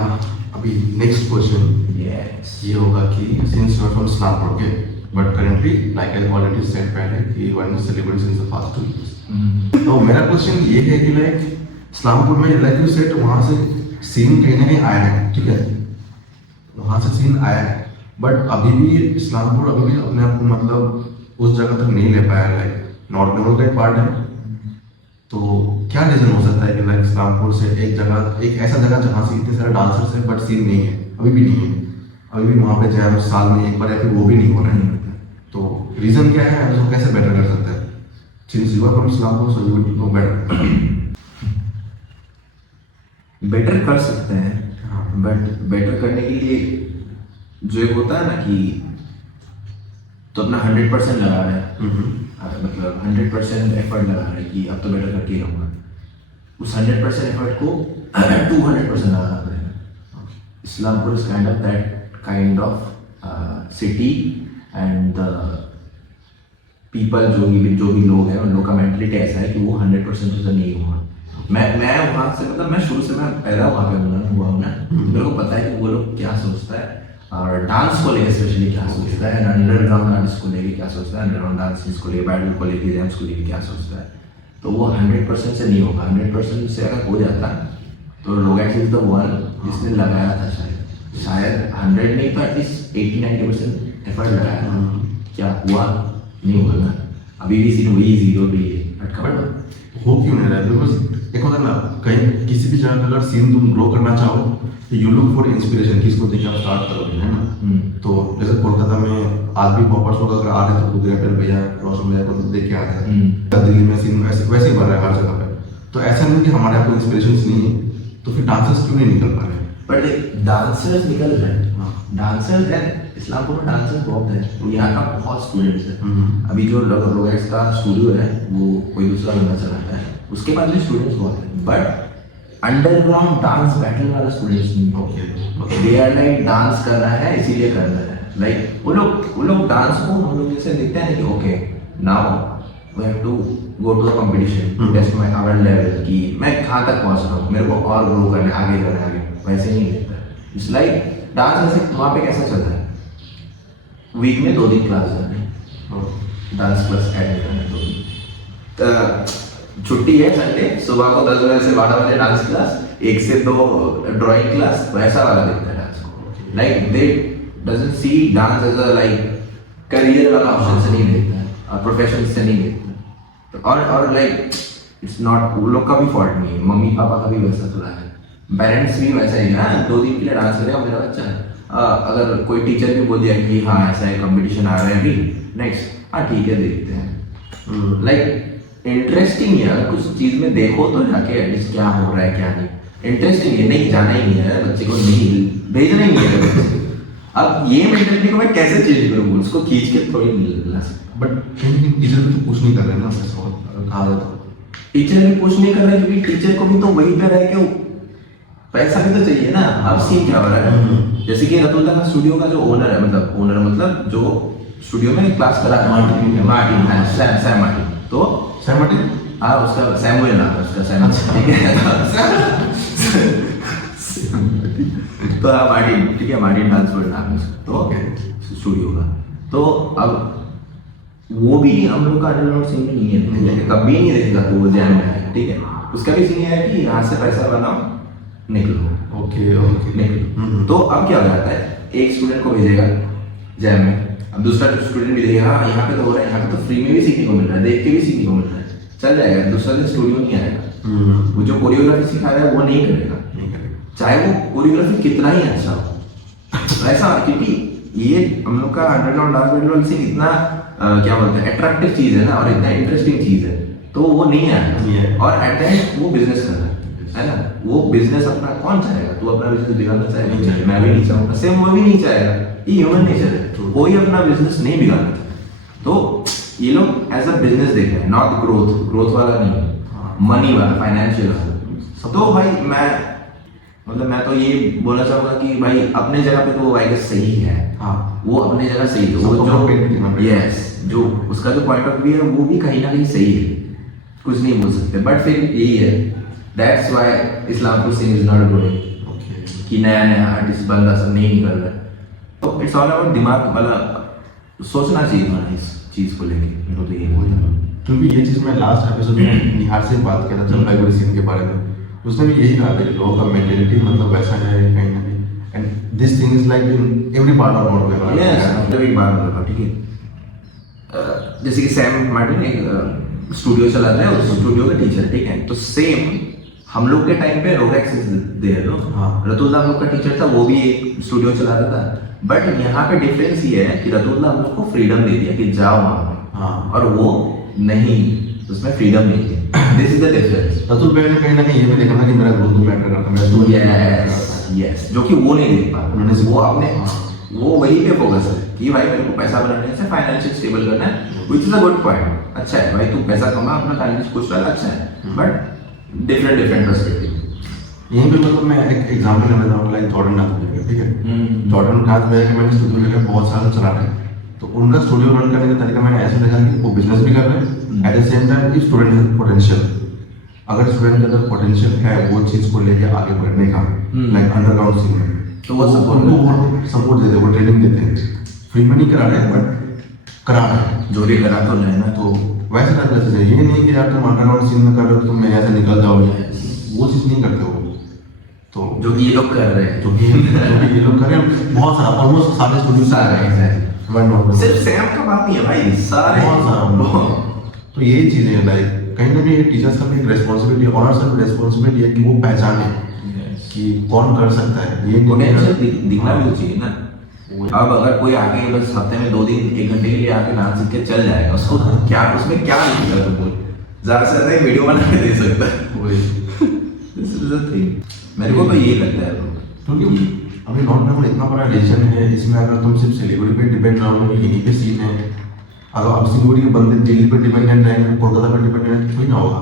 अभी नेक्स्ट क्वेश्चन यस ये होगा कि since you are from Islampur, okay, but currently like I already said पहले कि one is celebrate since the past 2 years। तो मेरा क्वेश्चन ये है कि लाइक इस्लामपुर में लाइक यू सेड वहाँ से सीन कहीं ना कहीं आया है, ठीक है, वहाँ से सीन आया है, बट अभी भी इस्लामपुर अभी भी अपने आप को मतलब उस जगह तक नहीं ले पाया, लाइक नॉर्थ बेंगल का एक पार्ट है। तो क्या रीजन हो सकता है कि लाइक इस्लामपुर से एक जगह, एक ऐसा जगह जहाँ से इतने सारे डांसर्स हैं बट सीन नहीं है, अभी भी नहीं है, अभी भी वहाँ पे जैम साल में एक बार या फिर वो भी नहीं हो रहे हैं। तो रीजन क्या है, उसको कैसे बेटर कर सकते हैं? Since you are from Islampur so you will know better कर सकते हैं, बट बेटर करने के लिए जो एक होता है ना कि तो अपना 100% लगा रहा है, मतलब 100% एफर्ट लगा रहा है कि अब तो बेटर करके ही रहूँगा, उस 100% एफर्ट को 200% लगाना पड़ेगा। Islampur is kind of that kind of city and people जो भी लोग हैं उन लोग का मेंटलिटी ऐसा है कि वो 100% तो नहीं हुआ। मैं वहाँ से मतलब मैं शुरू से मैं पैदा वहाँ पे हुआ हूँ ना, मेरे को पता है कि वो लोग क्या सोचता है और डांस को लेकर स्पेशली क्या सोचता है, अंडरग्राउंड डांस को लेकर क्या सोचता है, अंडरग्राउंड डांस को लेकर, बैटल को लेकर, जैम्स को लेकर क्या सोचता है। तो वो 100% से नहीं होगा। 100% से अगर हो जाता तो लोगैक्स इज द वन जिसने लगाया था, शायद 100 नहीं तो एटलीस्ट 80-90% एफर्ट लगाया था। क्या हुआ? नहीं हुआ ना, अभी भी सीन वही 0 पे ही है। हो क्यों नहीं रहा है? बिकॉज एक होता है ना, कहीं किसी भी जगह अगर सीन तुम ग्रो करना चाहो तो यू लुक फॉर इंस्पिरेशन, किसको देख के आप स्टार्ट करोगे, है ना। तो जैसे कोलकाता में आज भी पॉपर्स लोग अगर आ रहे हैं तो एयरटेल भैया, रोशन भैया को देख के आ रहे हैं। दिल्ली में सीन वैसे ही बढ़ रहा है हर जगह पे। तो ऐसा नहीं कि हमारे यहाँ कोई इंस्पिरेशन नहीं है, तो फिर डांसर्स क्यों नहीं निकल पा रहे हैं? बट डांसर्स निकल रहे हैं, डांसर्स है इस्लामपुर में, डांसर्स बहुत है, यहाँ का बहुत स्टूडेंट्स है। अभी जो लोगैक्स का स्टूडियो है वो कोई दूसरा बंदा चलाता है, उसके पास भी स्टूडेंट्स बहुत है, बट अंडरग्राउंड डांस बैटल वाला स्टूडेंट्स नहीं। Okay, they are like dance करना है इसीलिए करना है, लाइक वो लोग डांस को हम लोग जैसे देखते हैं कि okay now we have to go to the competition, test my our level कि मैं कहाँ तक पहुँच रहा हूँ, मेरे को और ग्रो करना है, आगे करना है, आगे वैसे नहीं देखता। इट्स लाइक डांस ऐसे वहाँ पे कैसा चलता है, वीक में 2 दिन क्लास जाना है, डांस क्लास एडमिट करना है 2 दिन, छुट्टी है संडे, सुबह को 10 बजे से 12 बजे डांस क्लास, 1 से 2 ड्राइंग क्लास, वैसा वाला देखता है डांस को। Like they doesn't see dance as a like career वाला ऑप्शन से नहीं देखता है और प्रोफेशन से नहीं देखता है। और लाइक इट्स नॉट, वो लोग का भी फॉल्ट नहीं है, मम्मी पापा का भी वैसा थोड़ा है, पेरेंट्स भी वैसा ही है। 2 दिन के लिए डांस करेगा मेरा बच्चा, अगर कोई टीचर भी बोल दिया कि हाँ ऐसा है कंपटीशन आ रहा है अभी नेक्स्ट, हाँ ठीक है देखते हैं। लाइक इंटरेस्टिंग है, अगर कुछ चीज में देखो तो जाके एटलीस्ट क्या हो रहा है क्या नहीं, इंटरेस्टिंग है, नहीं जाना ही नहीं है बच्चे को, नहीं भेजना ही नहीं है बच्चे को। अब ये मेंटालिटी को मैं कैसे चेंज करूँ, उसको खींच के थोड़ी नहीं ला सकता। बट कहीं टीचर भी तो कुछ नहीं कर रहे हैं ना, कहा जाए तो टीचर भी कुछ नहीं कर रहे क्योंकि टीचर को भी तो वहीं पे रह के पैसा भी तो चाहिए ना। अब सीन क्या हो रहा है, जैसे कि रतुल्ला का स्टूडियो का जो ओनर है, मतलब जो स्टूडियो में क्लास करा है मार्टिन, सैम मार्टिन, तो सैम मार्टिन, हाँ उसका सैमुअल नाम है उसका, सैम, ठीक है तो हाँ मार्टिन, ठीक है मार्टिन डांस वर्ल्ड नाम है उसका, तो स्टूडियो का। तो अब वो भी हम लोग का अंडरग्राउंड सीन नहीं है, कभी नहीं देखेगा तो वो जैम है, ठीक है। उसका भी सीन है कि यहाँ से पैसा बनाओ निकलो, ओके निकलो। तो अब क्या हो जाता है, एक स्टूडेंट को भेजेगा जैम में, अब दूसरा स्टूडेंट भी देखेगा हाँ यहाँ पे तो हो रहा है, यहाँ पे तो फ्री में भी सीखने को मिल रहा है, देख के भी सीखने को मिल रहा है, चल जाएगा। दूसरा दिन स्टूडियो नहीं आएगा, वो जो कोरियोग्राफी सिखा रहा है वो नहीं करेगा, चाहे वो कोरियोग्राफी कितना ही अच्छा हो। ऐसा क्योंकि ये हम लोग का अंडरग्राउंड डांस बैटल सीन इतना क्या बोलते हैं अट्रैक्टिव चीज है ना, और इतना इंटरेस्टिंग चीज है, तो वो नहीं आएगा। और एट द एंड वो बिजनेस कर रहा है ना, वो बिजनेस अपना कौन चाहेगा, तू अपना बिजनेस बिगाड़ना चाहेगा, मैं भी नहीं चाहूंगा, सेम वो भी नहीं चाहेगा, ये ह्यूमन नेचर है, कोई अपना बिजनेस नहीं बिगाड़ना चाहता। तो ये लोग एज अ बिजनेस देख रहे हैं, नॉट ग्रोथ वाला नहीं, मनी वाला, फाइनेंशियल वाला। तो भाई मैं मतलब मैं तो ये बोलना चाहूंगा कि भाई अपने जगह पे तो वो आई गेस सही है, हाँ वो अपने जगह सही है, वो सबको जो compete करना पड़ेगा। यस जो उसका जो पॉइंट ऑफ व्यू है वो भी कहीं ना कहीं सही है, कुछ नहीं बोल सकते, बट फिर यही है, that's why Islampur scene is not growing, okay कि नया नया आर्टिस्ट बंदा सब नहीं निकल रहा है। तो इट्स ऑल अबाउट दिमाग वाला, सोचना चाहिए तुम्हारा इस चीज़ को लेके, मेरे को तो यही बोलना है। क्योंकि ये चीज़ मैं लास्ट एपिसोड में निहार से बात किया था जलपाईगुड़ी सीन के बारे में, उसने भी यही कहा था कि लोगों का मेंटेलिटी मतलब वैसा है कहीं ना कहीं, and this thing is like in every part of north yes मतलब एक बात बोल रहा हूँ, ठीक है, जैसे कि सैम मार्टिन एक स्टूडियो चलाता है, उस स्टूडियो का टीचर, ठीक है, तो सेम हम लोग के टाइम पे रोलेक्स दे लो, हाँ। रतुल्ला हम लोग का टीचर था, वो भी एक स्टूडियो चलाता था, बट यहाँ पे डिफरेंस ये है कि रतुल्ला हम लोग को फ्रीडम दे दिया कि जाओ वहाँ पे, हाँ। और वो नहीं, उसमें फ्रीडम नहीं थी, this is the difference. Ratul भाई ने कहीं ना कहीं ये भी देखा था कि मेरा ग्रोथ मैटर करता है, मेरा ग्रोथ यस यस, जो कि वो नहीं देख पा उन्होंने रहा, वो अपने वो वही पे फोकस है कि भाई मेरे को पैसा बनाने से फाइनेंशियल स्टेबल करना है, which is a good point, अच्छा है भाई तू पैसा कमा अपना फाइनेंस कुछ डाल, अच्छा है, बट डिफरेंट पर्सपेक्टिव। यहीं पे मतलब मैं एक एग्जांपल लेना चाहूँगा, लाइक जॉर्डन नाथ, ठीक है, जॉर्डन नाथ भैया के मैंने स्टूडियो लेकर बहुत साल चला रहे हैं, तो उनका स्टूडियो रन करने का तरीका मैंने ऐसे देखा कि वो बिजनेस भी कर रहे हैं, एट द सेम टाइम कि स्टूडेंट है पोटेंशियल, अगर स्टूडेंट के अंदर पोटेंशियल है वो चीज़ को लेके आगे बढ़ने का, लाइक अंडरग्राउंड सीन में, तो वो सपोर्ट देते हैं, वो ट्रेनिंग देते हैं, फ्री में नहीं करा रहे हैं बट करा रहे हैं, जो भी करा तो है ना, तो वैसे टाइप का चीज़ है, ये नहीं कि यार तुम अंडरग्राउंड सीन में कर रहे हो तुम यहाँ से निकल जाओगे, वो चीज़ नहीं करते हो, तो जो कि ये लोग कर रहे हैं, जो कि ये लोग कर रहे हैं, बहुत सारा ऑलमोस्ट सारे स्टूडियो सिर्फ सैम का बात नहीं है भाई, सारे बहुत सारा, तो यही चीज़ें हैं, लाइक कहीं ना कहीं टीचर्स का भी एक रेस्पॉन्सिबिलिटी, ऑनर्स का भी रेस्पॉन्सिबिलिटी है कि वो पहचाने कि कौन कर सकता है, ये पोटेंशियल दिखना भी चाहिए ना। अब अगर कोई आके बस हफ्ते में 2 दिन 1 घंटे के लिए आके डांस सीख के चल जाएगा, उसको क्या उसमें क्या दिखेगा, तुम बोल ज़्यादा से ज़्यादा वीडियो बना के दे सकता है, वही दिस इज द थिंग, मेरे को तो ये लगता है bro। क्योंकि अभी नॉट में इतना बड़ा रिलेशन है, इसमें अगर तुम सिर्फ सिलीगुड़ी पे डिपेंड रहोगे, यहीं पे सीन है, अगर अब सिलीगुड़ी के बंदे दिल्ली पे डिपेंडेंट रहेंगे, कोलकाता पे डिपेंडेंट थोड़ी ना होगा,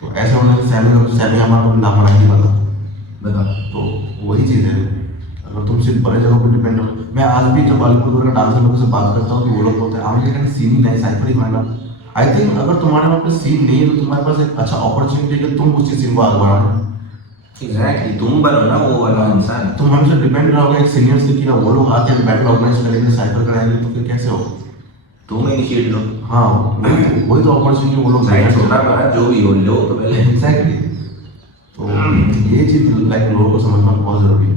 तो ऐसा होने से सैमी हमारा नाम बना ही बता, तो वही चीज़ है, अगर तुम सिर्फ बड़े जगह पर डिपेंड हो, मैं आज भी जब अलीपुर का डांसर लोगों से बात करता हूँ तो वो लोग बोलते हैं हमें क्या सीन ही नहीं, साइफर ही मारना, आई थिंक अगर तुम्हारे वहाँ पे सीन नहीं है तो तुम्हारे पास एक अच्छा अपॉर्चुनिटी है कि तुम उसी सीन को आगे बढ़ाओ, एग्जैक्टली, तुम बनो ना वो वाला इंसान। तुम हमसे डिपेंड रहोगे एक सीनियर से कि वो लोग आके बैटल ऑर्गेनाइज करेंगे, साइकिल कराएंगे, तो फिर कैसे हो, तुम इनिशिएट लो, हाँ वही तो अपॉर्चुनिटी वो लोग साइड छोटा बड़ा जो भी हो लो तो पहले। एग्जैक्टली, तो ये चीज़ लाइक लोगों को समझना बहुत ज़रूरी है।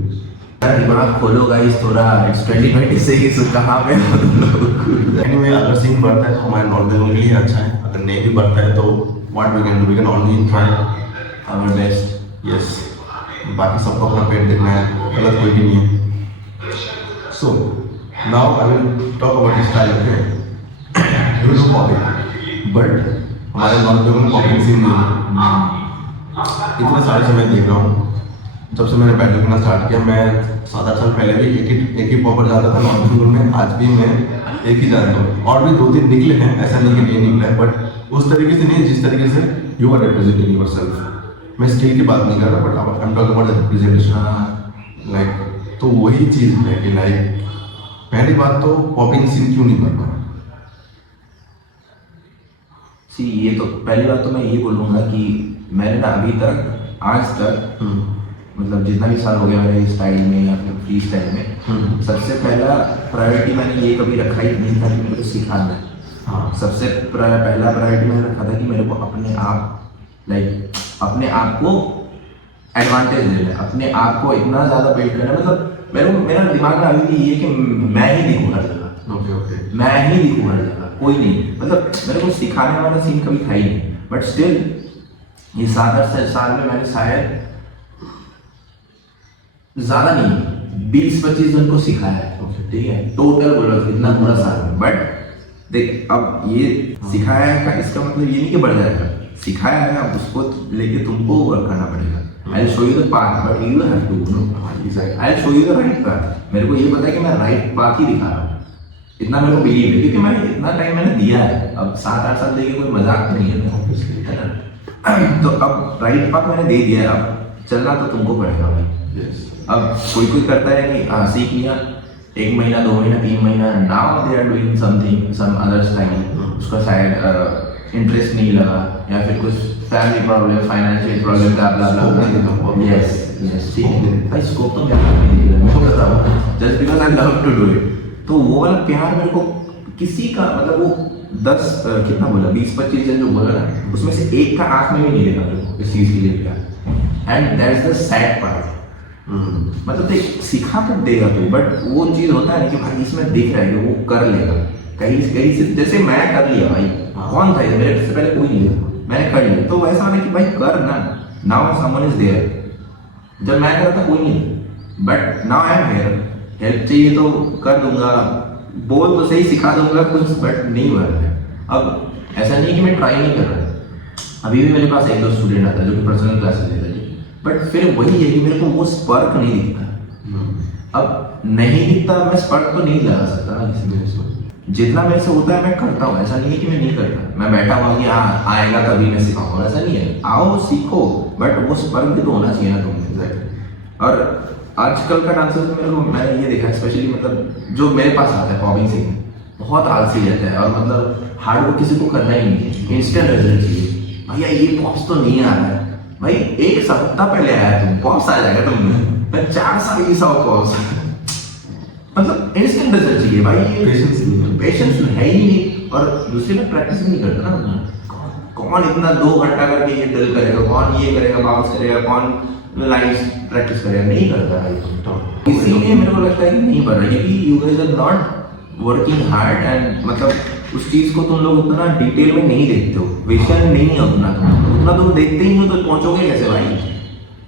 यार दिमाग खोलो गाइस थोड़ा, इट्स 2026 कहाँ पे हो तुम लोग। एनीवे अगर सीन बढ़ता है तो हमारे नॉर्थ बेंगल के लिए अच्छा है, अगर नहीं भी बढ़ता है तो what we can do, we can only try our best. Yes, बाकी सबको अपना पेट देखना है, गलत कोई भी नहीं है। So now I will talk about style, okay, you know popping, but हमारे नॉर्थ बेंगल में पॉपिंग सीन नहीं है। इतने सारे समय देख रहा हूँ, जब से मैंने बैटल करना स्टार्ट किया, मैं 7-8 साल पहले भी एक ही पॉपर जाता था नॉर्थ बेंगल में, आज भी मैं एक ही जाता हूँ, और भी 2-3 निकले हैं, ऐसा नहीं कि नहीं निकला है, बट उस तरीके से नहीं जिस तरीके से यू आर रिप्रेजेंटिंग योरसेल्फ। मैं स्किल की बात नहीं कर रहा, but I am talking about representation, like तो वही चीज़ है कि लाइक पहली बात तो पॉपिंग सीन क्यों नहीं बनता। सी ये तो पहली बात तो मैं ये बोलूँगा कि मैंने ना अभी तक आज तक मतलब जितना भी साल हो गया मेरे स्टाइल में या फिर फ्री स्टाइल में, सबसे पहला प्रायोरिटी मैंने ये कभी रखा ही नहीं था कि मेरे को सिखाना है। हाँ, सबसे पहला प्रायोरिटी मैंने रखा था कि मेरे को अपने आप को एडवांटेज लेना है, अपने आप को इतना ज़्यादा बिल्ड करना है, मतलब मेरा दिमाग में अभी भी ये कि मैं ही दिखूँ हर जगह, ओके, मैं ही दिखूँ हर जगह, कोई नहीं, मतलब मेरे को सिखाने वाला सीन कभी था ही नहीं, बट स्टिल ये 7-8 साल में मैंने शायद ज़्यादा नहीं 20-25 जन को सिखाया है, ठीक है, टोटल बोलो इतना पूरा साल में। बट देख अब ये सिखाया है का इसका मतलब ये नहीं कि बढ़ जाएगा, सिखाया है अब उसको लेके तुमको वर्क करना पड़ेगा। I will show you the path but you have to know, I will show you the right path. मेरे को ये पता है कि मैं राइट पाथ ही दिखा रहा हूँ, इतना मेरे को बिलीव है, क्योंकि मैं इतना टाइम मैंने दिया है, अब 7-8 साल देके कोई मजाक नहीं है ना। तो अब राइट पाथ मैंने दे दिया है, अब चलना तो तुमको पड़ेगा भाई। Yes. अब कोई करता है कि हाँ सीख लिया 1 महीना 2 महीना 3 महीना, now they are doing something some other style, उसका शायद इंटरेस्ट नहीं लगा या फिर कुछ family problem, financial problem, blah blah blah. Yes yes, ठीक है भाई, स्कोप तो मेरे को नहीं दिख रहा, मैं तो बता रहा हूँ just because I love to do it. तो वो वाला प्यार मेरे को किसी का, मतलब वो 10 कितना बोला 20-25 जन जो बोला ना, उसमें से एक का आंख में भी नहीं देखा मेरे को इस चीज़ के लिए प्यार। And that's the sad part. मतलब देख सिखा तो देगा तू, बट वो चीज़ होता है ना कि भाई इसमें दिख रहा है कि वो कर लेगा कहीं कहीं से। जैसे मैं कर लिया भाई, कौन था मेरे से पहले कोई नहीं था, मैंने कर लिया, तो वैसा नहीं कि भाई कर ना, नाउ समवन इज देयर। जब मैं करता कोई नहीं, but now I am here, help चाहिए तो कर दूंगा, बोल तो सही सिखा दूंगा कुछ, बट नहीं हो रहा है। अब ऐसा नहीं कि मैं ट्राई नहीं कर रहा, अभी भी मेरे पास 1-2 स्टूडेंट आता है जो कि पर्सनल क्लासेस लेता है, बट फिर वही है कि मेरे को वो स्पर्क नहीं दिखता। अब नहीं दिखता, मैं स्पर्क तो नहीं लगा सकता ना किसी में। जितना मेरे से होता है मैं करता हूँ, ऐसा नहीं है कि मैं नहीं करता। मैं बैठा हुआ कि हाँ आएगा तभी मैं सिखाऊंगा, ऐसा नहीं है, आओ सीखो, बट वो स्पर्क भी तो होना चाहिए ना तुम्हें। और आजकल का डांसर मेरे को, मैंने ये देखा स्पेशली, मतलब जो मेरे पास आता है पॉपिंग सीखने, बहुत आलसी रहता है और मतलब हार्ड वर्क किसी को करना ही नहीं है, इंस्टेंट रिजल्ट चाहिए। भैया ये पॉप्स तो नहीं आ रहा है भाई, 1 सप्ताह पहले आया तुम, पॉप्स आ जाएगा तुमने, मैं 4 साल की साउ पॉप्स, मतलब इंस्टेंट रिजल्ट चाहिए भाई, पेशेंस है ही नहीं। और दूसरी बात प्रैक्टिस भी नहीं करता ना, कौन इतना 2 घंटा करके ये ड्रिल करेगा, कौन ये करेगा, बाउंस करेगा, कौन लाइन्स प्रैक्टिस करेगा, नहीं करता भाई। इसीलिए मेरे को लगता है कि नहीं बढ़ रहा, क्योंकि you guys are not working hard, and मतलब उस चीज को तुम लोग उतना डिटेल में नहीं देखते हो, विजन नहीं है उतना, उतना तुम देखते ही हो तो पहुंचोगे कैसे भाई।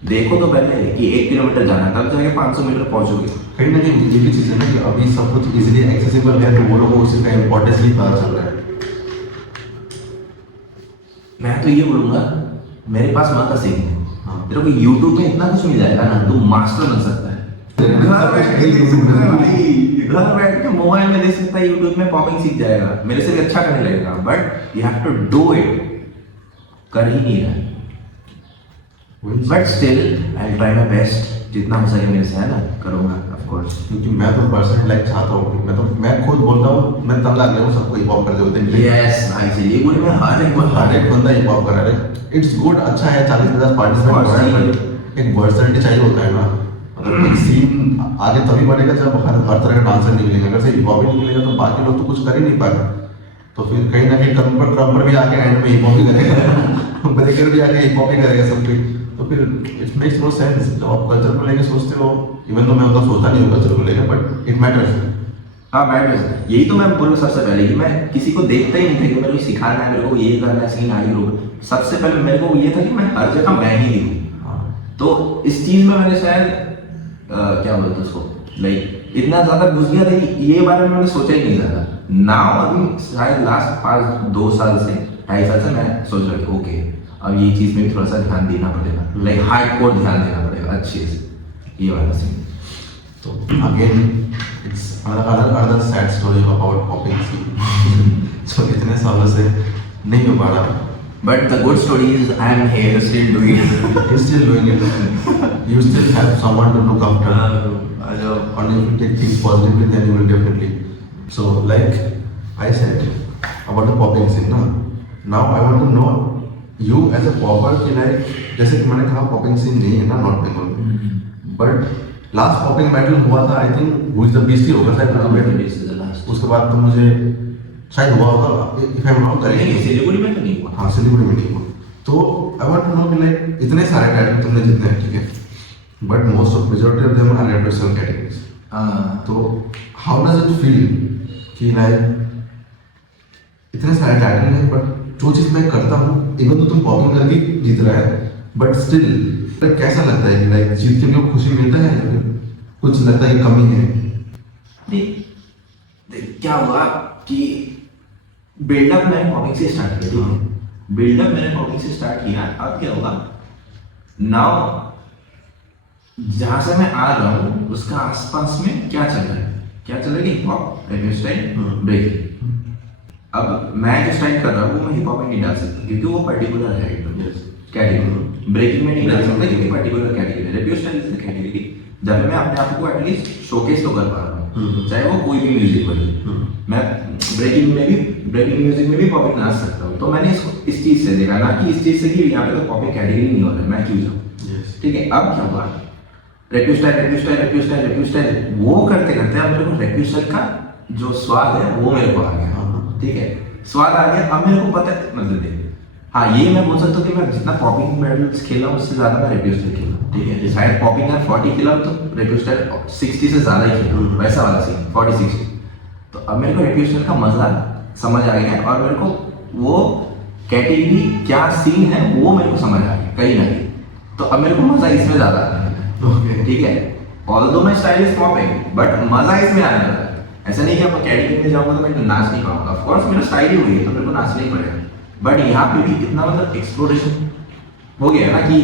देखो तो पहले कि 1 किलोमीटर जाना है, तब जाके 500 मीटर पहुंचोगे। कहीं ना कहीं ये भी चीज़ है ना कि अभी सब कुछ इजीली एक्सेसिबल है, तो वो लोगों को उसका इम्पोर्टेंस नहीं पता चल रहा है। मैं तो ये बोलूंगा मेरे पास मत सीखने, हाँ। तेरे को यूट्यूब में इतना कुछ मिल जाएगा ना, तू मास्टर बन सकता है। घर बैठ के मोबाइल में देख सकता है, यूट्यूब में पॉपिंग सीख जाएगा, मेरे से भी अच्छा करने लगेगा, but you have to do it, कर ही नहीं रहा। But still I try my best, जितना हो सके मेरे से है ना करूँगा ऑफ कोर्स। क्योंकि मैं तो पर्सनली लाइक चाहता हूँ, मैं खुद बोलता हूँ, मैं तंग लग गया हूँ सबको हिप हॉप करते होते। यस भाई से ये बोले, मैं हर एक बंदा हिप हॉप कर रहा है, इट्स गुड, अच्छा है, 40-50 पार्टिसिपेंट हो रहा है, बट एक वर्सेटिलिटी चाहिए होता है ना, मतलब एक सीन आगे तभी बढ़ेगा जब हर तरह का डांसर नहीं मिलेगा। अगर से हिप हॉप ही नहीं मिलेगा तो बाकी लोग तो कुछ कर ही नहीं पाएगा, तो फिर कहीं ना कहीं क्रम्पर भी आके एंड में हिप हॉप ही करेगा, ब्रेकर भी आके हिप हॉप ही करेगा सब कुछ, तो फिर इट मेक्स नो सेंस। जब आप कल्चर को लेके सोचते हो, इवन तो मैं उतना सोचता नहीं हूँ कल्चर को लेकर, बट इट मैटर्स। हाँ मैटर्स, यही तो मैं बोलूँ सबसे पहले कि मैं किसी को देखता ही नहीं था कि मेरे को सिखाना है, मेरे को ये करना है, सीन आई लोग। सबसे पहले मेरे को ये था कि मैं हर जगह मैं ही हूँ, तो इस चीज़ में मैंने शायद क्या बोलते उसको, लाइक इतना ज़्यादा घुस गया था कि ये बारे में मैंने सोचा ही नहीं ज़्यादा। नाउ अभी शायद लास्ट 2 साल से 2.5 साल से मैं सोच रहा हूँ ओके अब ये चीज़ में भी थोड़ा सा ध्यान देना पड़ेगा, लाइक हार्डकोर ध्यान देना पड़ेगा अच्छे से, ये वाला सीन। तो again it's another sad story about popping scene, जो इतने सालों से नहीं हो पा रहा। But the good story is I am here still doing it. You're still doing it. You still have someone to look after. And if you take things positively, then you will definitely. So, like I said about the popping scene, na? Now I want to know you as a popper कि like जैसे कि मैंने कहा popping scene नहीं है ना north Bengal में, but last popping battle हुआ था, I think who is the beast होगा शायद, उसके बाद तो मुझे शायद हुआ होगा, if I am not correct, Siliguri में तो नहीं हुआ। हाँ सिलीगुड़ी में नहीं हुआ। तो आई वांट टू नो कि लाइक इतने सारे टाइटल तुमने जितने हैं, ठीक है, but most of majority of them are represent categories. तो हाउ डज इट फील कि लाइक इतने सारे टाइटल हैं, बट जो चीज़ मैं करता हूँ, इवन तो तुम पॉपिंग करके जीत रहा है, बट स्टिल कैसा लगता है कि लाइक जीत के लिए खुशी मिलता है या फिर कुछ लगता है कि कमी है? क्या हुआ कि बिल्डअप मैंने पॉपिंग से स्टार्ट किया, ठीक है, बिल्डअप मैंने पॉपिंग से स्टार्ट किया। अब क्या होगा, नाउ जहां से मैं आ रहा हूँ उसका आसपास में क्या चल रहा है, hip hop, radio style, breaking. अब मैं जो स्टाइल कर रहा हूँ वो मैं हिप हॉप में नहीं डाल सकता क्योंकि वो पर्टिकुलर है एकदम। कैटेगरी, ब्रेकिंग में नहीं कर सकता क्योंकि particular category, radio style is the category जब मैं अपने आप को एटलीस्ट शोकेस तो कर पा रहा हूँ, चाहे वो कोई भी म्यूजिक बने। मैं ब्रेकिंग म्यूजिक में भी पॉपिंग नाच सकता हूँ। तो मैंने इसको इस चीज से देखा, ना कि इस चीज से कि यहाँ पे तो पॉपिंग कैटेगरी नहीं हो रहा है, मैं क्यों जाऊँ। ठीक है, अब क्या हुआ, रेडियो स्टाइल वो करते करते अब मेरे को रेडियो स्टाइल का जो स्वाद है वो मेरे को आ गया। ठीक है, स्वाद आ गया, अब मेरे को पता है, मतलब देख, हाँ ये मैं बोल सकता हूँ कि मैं जितना पॉपिंग मेडल्स खेला हूँ उससे ज्यादा मैं रेडियो स्टाइल खेला। ठीक है, शायद पॉपिंग का 40 खेला तो रेडियो स्टाइल 60 से ज्यादा ही खेला, वैसा वाला सीन 40-60। तो अब मेरे को रेडियो स्टाइल का मजा समझ आ गया और मेरे को वो कैटेगरी क्या सीन है वो मेरे को समझ आ गया कहीं ना कहीं। तो अब मेरे को मजा इसमें ज्यादा आ रहा है। ठीक है, ऑल्दो मैं स्टाइल इज पॉपिंग बट मजा इसमें आने लगा। ऐसा नहीं कि अब कैटेगरी में जाऊंगा तो मैं नाच नहीं पाऊंगा, ऑफ कोर्स मेरा स्टाइल ही हुई है तो मेरे को नाचना ही पड़ेगा। बट यहाँ पे भी इतना मतलब एक्सप्लोरेशन हो गया ना कि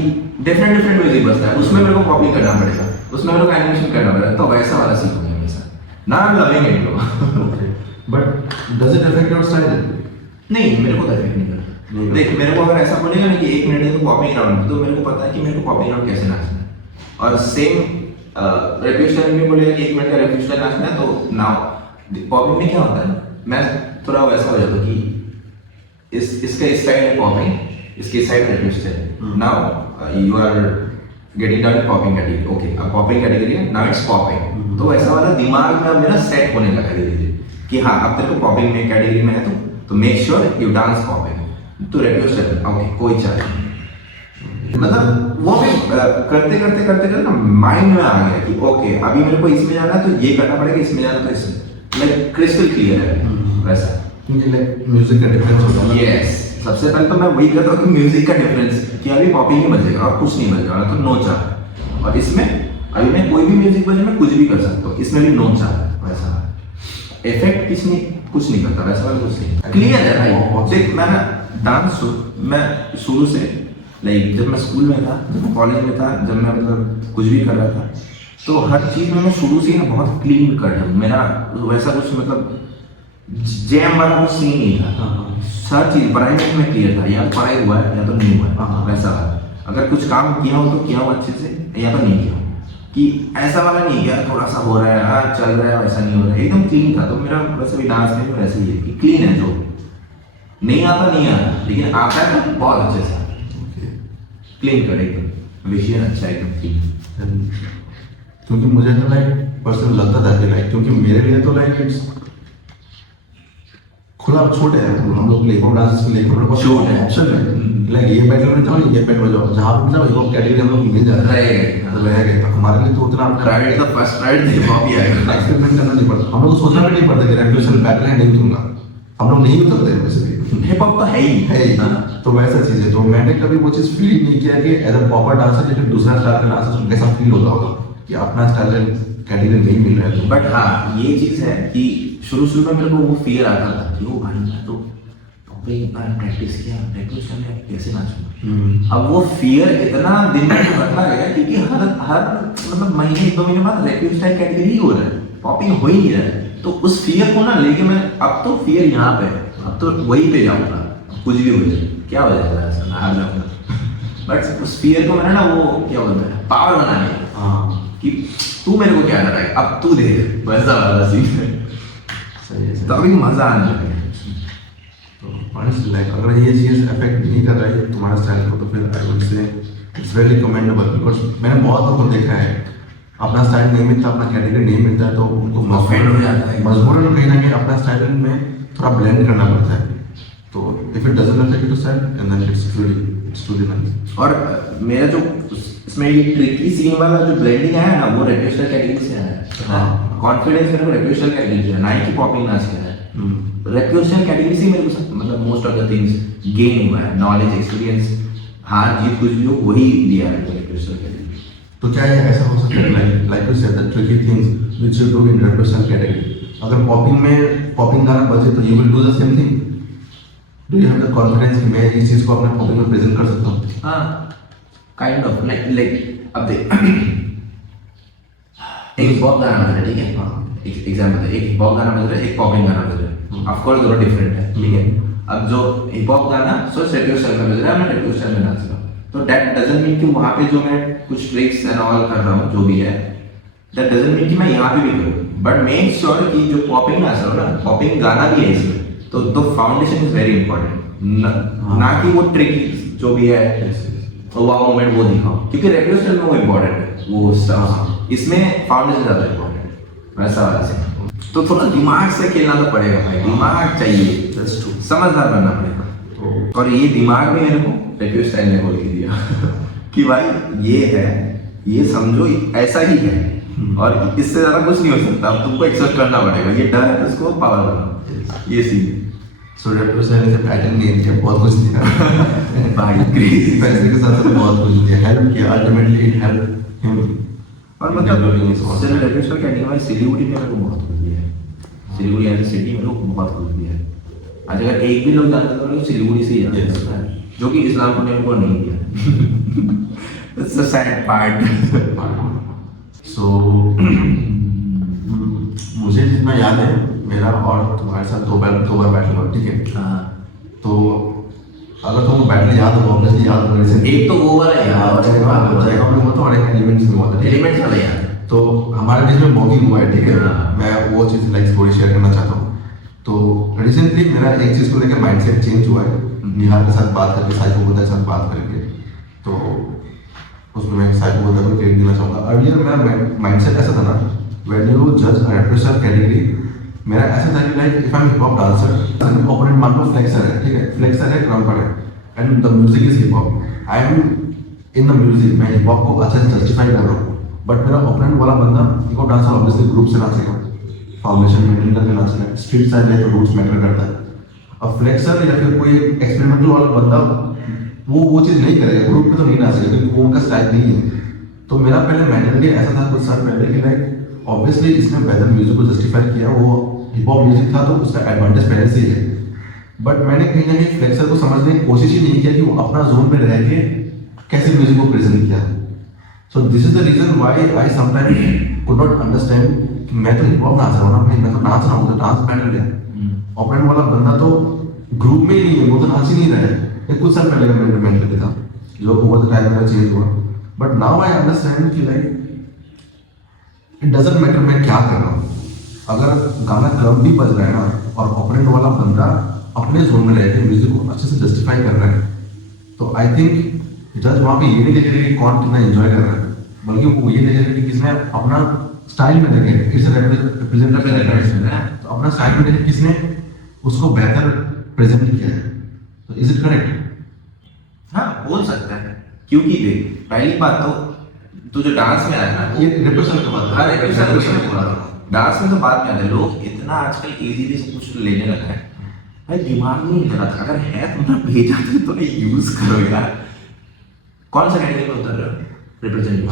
डिफरेंट म्यूजिक बजता है, उसमें मेरे को कॉपी करना पड़ेगा, उसमें मेरे को एनिमेशन करना पड़ेगा, तो वैसा वाला सीन हो गया मेरे साथ। ना I'm loving it bro। But does it affect your style? नहीं, मेरे को तो अफेक्ट नहीं करता। देख, मेरे को अगर ऐसा बोलेगा ना कि 1 मिनट है तो पॉपिंग राउंड, तो मेरे को पता है कि मेरे को पॉपिंग राउंड कैसे नाचना है। और सेम रेपियो स्टाइल में बोलेगा कि 1 मिनट का रेपियो स्टाइल नाचना है, तो नाउ पॉपिंग में क्या होता है, मैं थोड़ा वैसा हो जाता हूँ कि इसका स्टाइल है पॉपिंग, इसके साइड रेपियो style. Now you are getting down popping category, okay अब पॉपिंग कैटेगरी है, नाउ इट्स पॉपिंग। तो ऐसा वाला दिमाग में अब मेरा सेट होने लगा धीरे धीरे कि हाँ अब तेरे को पॉपिंग में कैटेगरी में है तो make sure you dance popping, तो रेपियो स्टाइल ओके कोई चार्ज नहीं। मतलब वो भी करते करते ना माइंड में आ गया कि ओके अभी मेरे को इसमें जाना है तो ये करना पड़ेगा, इसमें जाना तो इसमें, लाइक क्रिस्टल क्लियर है वैसा। लाइक म्यूजिक का डिफरेंस होता है। यस, सबसे पहले तो मैं वही कहता हूँ कि म्यूजिक का डिफरेंस कि अभी पॉपिंग ही बजेगा और कुछ नहीं बजेगा, तो नो चार। और इसमें अभी मैं कोई भी म्यूजिक बजे मैं कुछ भी कर सकता हूँ, इसमें भी नो चार वैसा इफेक्ट इसमें कुछ नहीं करता, वैसा वाला कुछ नहीं, क्लियर है भाई। देख मैं ना डांस मैं शुरू से लाइक जब मैं स्कूल में था, जब मैं कॉलेज में था, जब मैं मतलब कुछ भी कर रहा था तो हर चीज में मैं शुरू से ही ना बहुत क्लीन कर रहा हूँ। मेरा वैसा कुछ मतलब जैम वाला कुछ सीन नहीं था, हर चीज पढ़ाई में क्लियर था, या पढ़ाई हुआ है या तो नहीं हुआ है वैसा वाला। अगर कुछ काम किया हो तो किया हो अच्छे से या तो नहीं किया हो, कि ऐसा वाला नहीं किया थोड़ा सा हो रहा है हाँ चल रहा है वैसा नहीं हो रहा है, एकदम क्लीन था। तो मेरा वैसे भी डांस में वैसे ही है कि क्लीन है, जो नहीं आता नहीं आता, लेकिन आता है तो बहुत अच्छे से क्लीन कर एकदम, विषय अच्छा एकदम क्लीन। क्योंकि मुझे तो लाइक पर्सनल लगता था कि लाइक क्योंकि मेरे लिए तो लाइक इट्स खुला छोटे हैं हम लोग हिप हॉप डांस के लिए छोटे हैं ऑप्शन है, लाइक ये बैटल में जाओ ये बैटल में जाओ, जहाँ पे जाओ हिप हॉप कैटेगरी हम लोग मिल जाता है तो रहेगा। हमारे लिए तो उतना प्राइवेट तो फर्स्ट प्राइवेट हिप हॉप ही आएगा, एक्सपेरिमेंट करना नहीं पड़ता, हम लोग को सोचना भी नहीं पड़ता कि रेगुलेशन बैटल है नहीं दूंगा, हम लोग नहीं उतरते वैसे भी, हिप हॉप तो है ही तो वैसा चीज है। तो मैंने कभी वो चीज फील नहीं किया कि एज अ पॉपर डांसर लेकिन दूसरा स्टाइल का डांसर कैसा फील होता होगा कि अपना स्टाइल कैटेगरी नहीं मिल रहा है। बट हाँ ये चीज है कि शुरू में मेरे को वो फियर आता था कि ओ भाई मैं तो प्रैक्टिस किया प्रैक्टिस करने कैसे नाचूंगा। अब वो फियर इतना दिन में बढ़ता गया क्योंकि हर मतलब महीने 1-2 महीने बाद रैपियो स्टाइल कैटेगरी ही हो रहा है, पॉपिंग हो ही नहीं रहा है। तो उस फियर को ना लेके मैं अब तो फियर यहाँ पे है, अब तो वहीं पे जाऊंगा, कुछ भी हो जाए क्या हो जाएगा ऐसा ना हार जाऊंगा। बट उस फियर को मैंने ना वो क्या बोलते हैं पावर बनाने कि तू मेरे को क्या कर रहा है अब तू दे वैसा वाला सीन है। सही है, तो अभी मजा आने लगा। honestly like अगर ये चीज अफेक्ट नहीं कर रही है तुम्हारा स्टाइल को तो फिर I would say it's very commendable, because मैंने बहुत लोगों को देखा है अपना स्टाइल नहीं मिलता, अपना कैटेगरी नहीं मिलता है तो उनको ऑफेंड हो जाता है, मजबूरन कहीं ना कहीं अपना स्टाइल में थोड़ा ब्लेंड करना पड़ता है। तो if it doesn't affect your style and then it's really nice. और मेरा जो इसमें ये ट्रिकी सीन वाला जो ब्लेंडिंग है ना वो रेपियो स्टाइल कैटेगरी से आया है। कॉन्फिडेंस मेरे को रेपियो स्टाइल कैटेगरी से है, ना कि पॉपिंग नाच के है। रेपियो स्टाइल कैटेगरी से मेरे को मतलब most of the things gain हुआ है, नॉलेज एक्सपीरियंस हार जीत कुछ भी हो वही दिया है रेपियो स्टाइल कैटेगरी। तो क्या ये ऐसा हो सकता है like you said the tricky things which you do in रेपियो स्टाइल कैटेगरी, अगर पॉपिंग गाना बजे तो you will do the same thing? Do you have the confidence कि मैं इस चीज को अपने पॉपिंग में प्रेजेंट कर सकता हूं? हां काइंड ऑफ लाइक अब देख एक हिप हॉप गाना बज रहा है, ठीक है, एक एग्जांपल है, एक हिप हॉप गाना बज रहा है, एक पॉपिंग गाना बज रहा है, ऑफ कोर्स दोनों डिफरेंट है, ठीक है। अब जो हिप हॉप गाना सोच रेपियो स्टाइल में बज रहा है, मैं रेपियो स्टाइल में नाच रहा हूं, तो दैट डजंट मीन कि वहाँ पे जो मैं कुछ ट्रिक्स एंड ऑल कर रहा हूँ जो भी है, दैट डजंट मीन कि मैं यहाँ पे भी करूँ, बट मेक श्योर कि जो पॉपिंग ना सर ना पॉपिंग गाना भी है इसमें, तो the foundation is very important, ना कि वो ट्रिक जो भी है तो वाव मोमेंट वो दिखाओ, क्योंकि रेगुलर स्टाइल में वो इम्पोर्टेंट है, वो स्टफ इसमें फाउंडेशन ज़्यादा इम्पोर्टेंट है वैसा वैसे। तो थोड़ा दिमाग से खेलना तो पड़ेगा भाई, दिमाग चाहिए, समझदार बनना पड़ेगा। और ये दिमाग में मेरे को रेगुलर स्टाइल ने खोल के दिया कि भाई ये है, ये समझो ऐसा ही है और इससे ज़्यादा कुछ नहीं हो सकता, अब तुमको एक्सेप्ट करना पड़ेगा, ये डर है तो इसको पावर बनाओ, ये सीन। सो रेगुलर स्टाइल ने पैटर्न गेन किया, बहुत कुछ दिया भाई क्रेजी पैसे के साथ साथ बहुत कुछ दिया, हेल्प किया, अल्टीमेटली इट हेल्प हिम। और मतलब चलो रेगुलर स्टाइल कहने के बाद सिलीगुड़ी ने मेरे को बहुत कुछ दिया है, सिलीगुड़ी एज ए सिटी मेरे को बहुत कुछ दिया है। आज अगर एक भी लोग जानते तो सिलीगुड़ी से ही जानते हैं, जो कि इस्लामपुर ने उनको नहीं दिया। It's a sad part. So मुझे जितना याद है मेरा और तुम्हारे साथ दो बार बैटल हुआ, ठीक है। हाँ तो अगर तुमको बैटल याद हो ऑब्वियसली याद होगा, जैसे एक तो वो वाला याद जगह में हुआ था और एक एलिमेंट्स में हुआ था, ठीक है। एलिमेंट्स वाला याद। तो हमारे बीच में मॉकिंग हुआ है, ठीक है। हाँ। मैं वो चीज़ लाइक थोड़ी शेयर करना चाहता हूँ। तो रिसेंटली मेरा एक चीज़ को लेकर माइंडसेट चेंज हुआ है, निहाल के साथ बात करके, साइको बुद्धा के साथ बात करके। तो उसमें मैं साइको बुद्धा को क्रेडिट देना चाहूँगा। अर्लियर मेरा माइंडसेट ऐसा था ना, व्हेन यू जज अ रेप्रेसर कैटेगरी, मेरा ऐसा था कि like if I am hip hop dancer, opponent मान लो फ्लेक्सर है, ठीक है, फ्लेक्सर है, क्रम्पर है, and the music is hip hop, I am in the music, मैं हिप हॉप को अच्छे से जस्टिफाई कर रहा हूँ, बट मेरा ओपोनेंट वाला बंदा hip hop dancer obviously group से नाचेगा, फाउंडेशन मेंटेन करके नाचेगा, स्ट्रीट स्टाइल है तो रूट्स मैटर करता है। अब फ्लेक्सर या फिर कोई एक्सपेरिमेंटल वाला बंदा वो चीज़ नहीं करेगा, ग्रुप में तो नहीं नाचेगा क्योंकि वो उनका स्टाइल नहीं है। तो मेरा पहले मेंटालिटी ऐसा था कुछ साल पहले कि लाइक ऑब्वियसली इसने बेहतर म्यूजिक को जस्टिफाई किया, वो हिप हॉप म्यूजिक था तो उसका एडवांटेज पहले से ही है, बट मैंने कहीं ना कहीं फ्लेक्सर को समझने की कोशिश ही नहीं किया कि वो अपना जोन में रह के कैसे म्यूजिक को प्रेजेंट किया। So this is the reason why I sometime could not understand कि मैं तो हिप हॉप नाच रहा हूँ ना भाई, मैं तो नाच रहा हूँ, तो डांस बैटल है, ओपोनेंट वाला बंदा तो ग्रुप में ही नहीं है, वो तो नाच ही नहीं रहा है। ये कुछ साल पहले का मेरा मेंटलिटी था जो ओवर द टाइम मेरा चेंज हुआ, बट नाउ आई अंडरस्टैंड कि लाइक इट डजंट मैटर मैं क्या कर रहा हूँ, अगर गाना क्रम भी बज रहा है ना और ओपोनेंट वाला बंदा अपने जोन में रह के म्यूजिक को अच्छे से जस्टिफाई कर रहा है, तो आई थिंक जज वहाँ पे ये नहीं देखेगा कि कौन कितना एंजॉय कर रहा है, बल्कि वो ये देखेगा कि किसने अपना स्टाइल में देखे, किसने रिप्रेजेंटेटिव है तो अपना स्टाइल में देखे किसने उसको बेहतर प्रेजेंट किया है। तो इज इट करेक्ट? हाँ बोल सकता है, क्योंकि देख पहली बात तो तू जो डांस में आया ना, ये रिप्रेजेंट का बात है। हाँ रिप्रेजेंट डांस में तो बात में आते हैं लोग इतना आजकल इजीली सब कुछ लेने लगा है भाई, दिमाग नहीं लगा था, अगर है तुम्हारा भेजा तो यूज करो यार। कौन सा कैटेगरी में उतर रहे हो? रिप्रेजेंट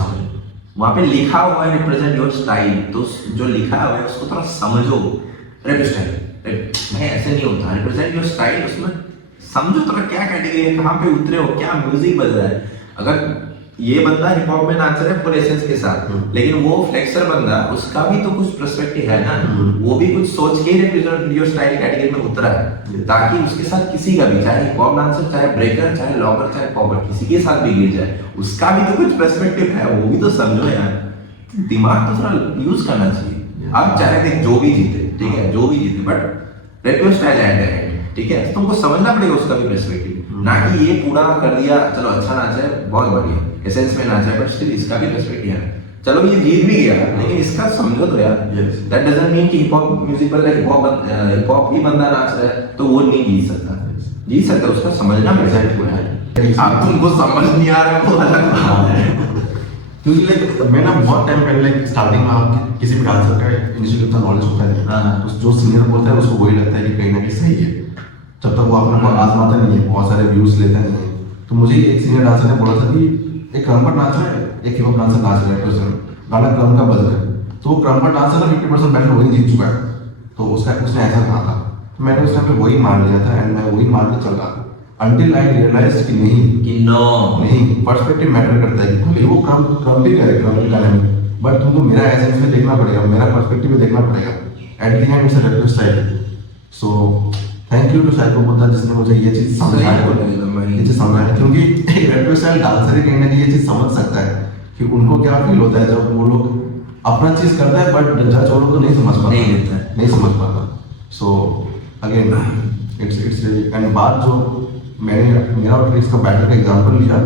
वहाँ पे लिखा हुआ है रिप्रेजेंट योर स्टाइल, तो जो लिखा हुआ है उसको थोड़ा समझो। रिप्रेजेंट स्टाइल मैं ऐसे नहीं होता, रिप्रेजेंट योर स्टाइल, उसमें समझो थोड़ा क्या कैटेगरी है, कहाँ पे उतरे हो, क्या म्यूजिक बज रहा है। अगर ये बंदा हिप हॉप में नाच रहा है फुल एसेंस के साथ, लेकिन वो फ्लेक्सर बंदा उसका भी तो कुछ पर्सपेक्टिव है ना, वो भी कुछ सोच के ही रिप्रेजेंट योर स्टाइल कैटेगरी में उतरा है, ताकि उसके साथ किसी का भी, चाहे हिप हॉप डांसर, चाहे ब्रेकर, चाहे लॉगर, चाहे पॉपर, किसी के साथ भी गिर जाए, उसका भी तो कुछ पर्सपेक्टिव है, वो भी तो समझो यार। दिमाग तो थोड़ा यूज करना चाहिए। अब चाहे देख जो भी जीते, ठीक है, जो भी जीते, but rate your style at the and, ठीक है, तुमको समझना पड़ेगा उसका भी पर्सपेक्टिव, ना कि ये पूरा कर दिया चलो अच्छा नाचा है बहुत बढ़िया एसेंस में नाचा है, बट स्टिल इसका भी पर्सपेक्टिव है। चलो ये जीत भी गया, लेकिन इसका समझो तो यार। दैट डजंट मीन कि हिप हॉप म्यूजिक पर हिप हॉप ही बंदा नाच रहा है तो वो नहीं जीत सकता, जीत सकता, उसका समझना पड़ेगा। अब तुमको समझ नहीं आ रहा वो अलग बात है। क्योंकि लाइक मैं ना बहुत टाइम पहले लाइक स्टार्टिंग में किसी भी डांसर का इनिशियल इतना नॉलेज होता है, तो जो सीनियर बोलता है उसको वही लगता है कि कहीं ना कहीं सही है, जब तक वो अपने को आजमाता नहीं है, बहुत सारे व्यूज लेता नहीं है। तो मुझे एक सीनियर डांसर ने बोला था कि एक क्रम्पर नाच रहा है, एक हिप हॉप डांसर नाच रहा है, गाना क्रम का बज रहा है, तो वो क्रम्पर डांसर ना 50% बैटल वही जीत चुका है, तो उसने ऐसा कहा था। तो मैंने उस टाइम पे वही मान लिया था एंड मैं वही मान के चल रहा था, until I realized कि नहीं पर्सपेक्टिव मैटर करता है, कि वो क्रम भी करे क्रम भी गाने में, बट तुमको मेरा एसेंस में देखना पड़ेगा, मेरा पर्सपेक्टिव में देखना पड़ेगा। At the end it's a represent style. So thank you to psycho Buddha जिसने मुझे ये चीज़ समझाया, क्योंकि प्रोफेशनल डांसर ही कहीं ना कहीं ये चीज समझ सकता है कि उनको क्या फील होता है जब वो लोग अपना चीज करता है बट जज वो लोग को नहीं समझ पाता, नहीं लेता है। नहीं समझ पाता। सो अगेन इट्स एंड बात जो मैंने मेरा और ट्रिक्स का बैटल का एग्जांपल लिया,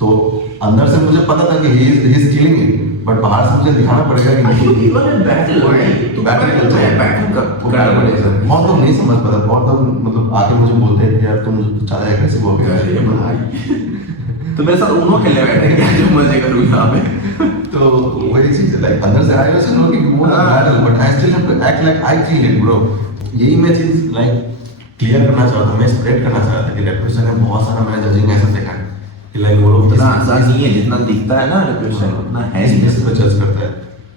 तो अंदर से मुझे पता था कि he is killing it, but बाहर से मुझे दिखाना पड़ेगा कि नहीं। बहुत लोग नहीं समझ पाता, बहुत लोग मतलब आके मुझे बोलते हैं कि यार तुम ज़्यादा एग्रेसिव हो गया है। तो मेरे साथ उन्होंने खेलने बैठे क्या जो मजे करूँ यहाँ पे। तो वही चीज़ है, लाइक अंदर से आएगा सुनो कि वो battle, but I still have to act like I feel it bro. यही मैं चीज़ लाइक क्लियर करना चाहता था, मैं स्प्रेड करना चाहता था कि रेप्रेशन में बहुत सारा मैंने जजिंग ऐसा देखा है कि लाइक वो लोग इतना आसान नहीं है जितना दिखता है ना रेप्रेशन, उतना है नहीं। इस पे जज करता है,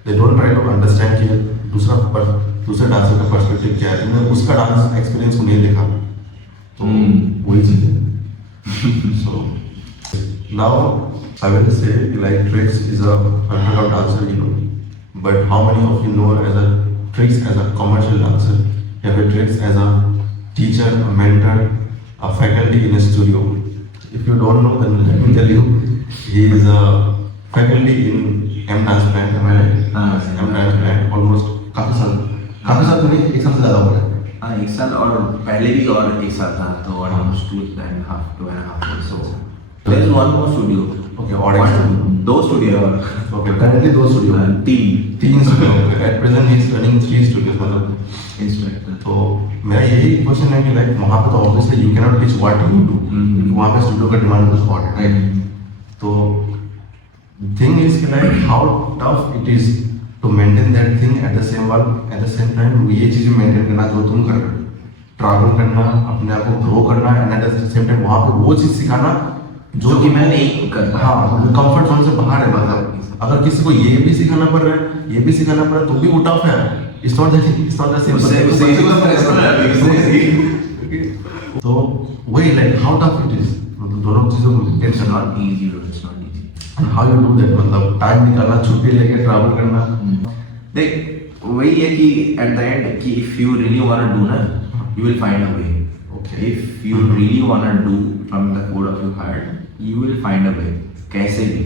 they don't try to understand कि दूसरे डांसर का पर्सपेक्टिव क्या है। तुमने उसका डांस एक्सपीरियंस को नहीं देखा, तो वही चीज़ है। सो now I will say like Trix is a underground dancer, you know, but how many of you know as a Trix as a commercial dancer, have a Trix as a teacher, a mentor, a faculty in a studio? If you don't know, then let me tell you, he is a faculty in M Dance Band, am I right? हाँ, M Dance Band, almost काफी साल तो नहीं, एक साल से ज़्यादा हो गया। हाँ, एक साल और पहले भी और एक साल था, तो almost 2.5 years. So there is one more studio. Okay, और दो स्टूडियो और okay, currently 2 studio, तीन studio, at present he is running 3 studios, मतलब इंस्ट्रक्टर। तो मेरा यही क्वेश्चन है कि लाइक वहाँ पे तो obviously you can not teach what you do, वहाँ पे स्टूडियो का डिमांड कुछ और है, राइट? तो थिंग इज कि like how tough it is to maintain that thing at the same time ये चीज़ें मेंटेन करना जो तुम कर रहे हो, ट्रैवल करना, अपने आप को ग्रो करना, and eight the same time वहाँ पे वो चीज़ सिखाना जो कि मैं नहीं करता। हाँ, कंफर्ट जोन से बाहर है। मतलब अगर किसी को ये भी सिखाना पड़ रहा है, ये भी सिखाना पड़ रहा है, तो भी वो टफ है। It's not the same. तो वही like how tough it is, मतलब दोनों चीजों को it's not easy, it's not easy. And how you do that, मतलब टाइम निकालना, छुट्टी लेके ट्रैवल करना। देख वही है कि एट द एंड कि if you really want to do ना, you will find a way. If you really want to do from the core of your heart, you will find a वे, कैसे भी।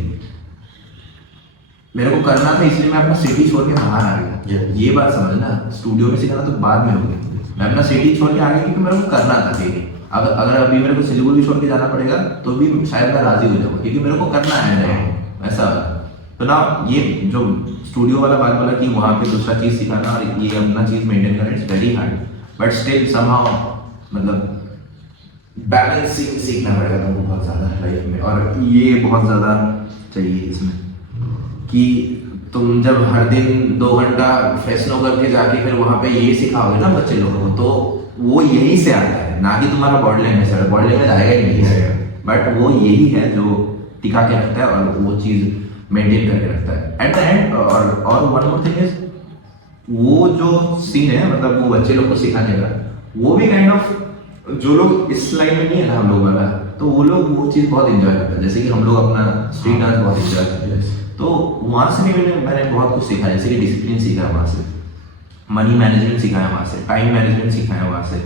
मेरे को करना था इसलिए मैं अपना सिटी छोड़ के बाहर आ गया। ये बात समझना, स्टूडियो में सिखाना तो बाद में हो गया, मैं अपना सिटी छोड़ के आ गया क्योंकि मेरे को करना था कहीं। अगर अभी मेरे को सिलीगुड़ी छोड़ के जाना पड़ेगा तो भी शायद मैं राजी हो जाऊँगा, क्योंकि मेरे को करना है ऐसा। तो ना ये जो स्टूडियो वाला बात बोला कि वहाँ पे दूसरा चीज़ सिखाना और ये अपना चीज़ मेंटेन करना, it's very hard, but still somehow मतलब बैलेंसिंग सीखना पड़ेगा तुमको बहुत ज़्यादा लाइफ में। और ये बहुत ज़्यादा चाहिए इसमें कि तुम जब हर दिन 2 घंटा फैसलों करके जाके फिर वहाँ पे ये सिखाओगे ना बच्चे लोगों को, तो वो यहीं से आता है, ना कि तुम्हारा बॉडी लैंग्वेज से। बॉडी लैंग्वेज आएगा ही नहीं, बट वो यही है जो टिका के रखता है और वो चीज़ मेंटेन करके रखता है एट द एंड। और वन मोर थिंग इज, वो जो सीन है मतलब वो बच्चे लोग को सिखाने का, वो भी काइंड ऑफ जो लोग इस लाइन में नहीं है ना हम लोग वाला, तो वो लोग वो चीज़ बहुत इंजॉय करते हैं। जैसे कि हम लोग अपना स्ट्रीट डांस बहुत इंजॉय करते हैं, तो वहाँ से भी मैंने बहुत कुछ सीखा। जैसे कि डिसिप्लिन सीखा वहाँ से, मनी मैनेजमेंट सिखाया वहाँ से, टाइम मैनेजमेंट सिखाया वहाँ से,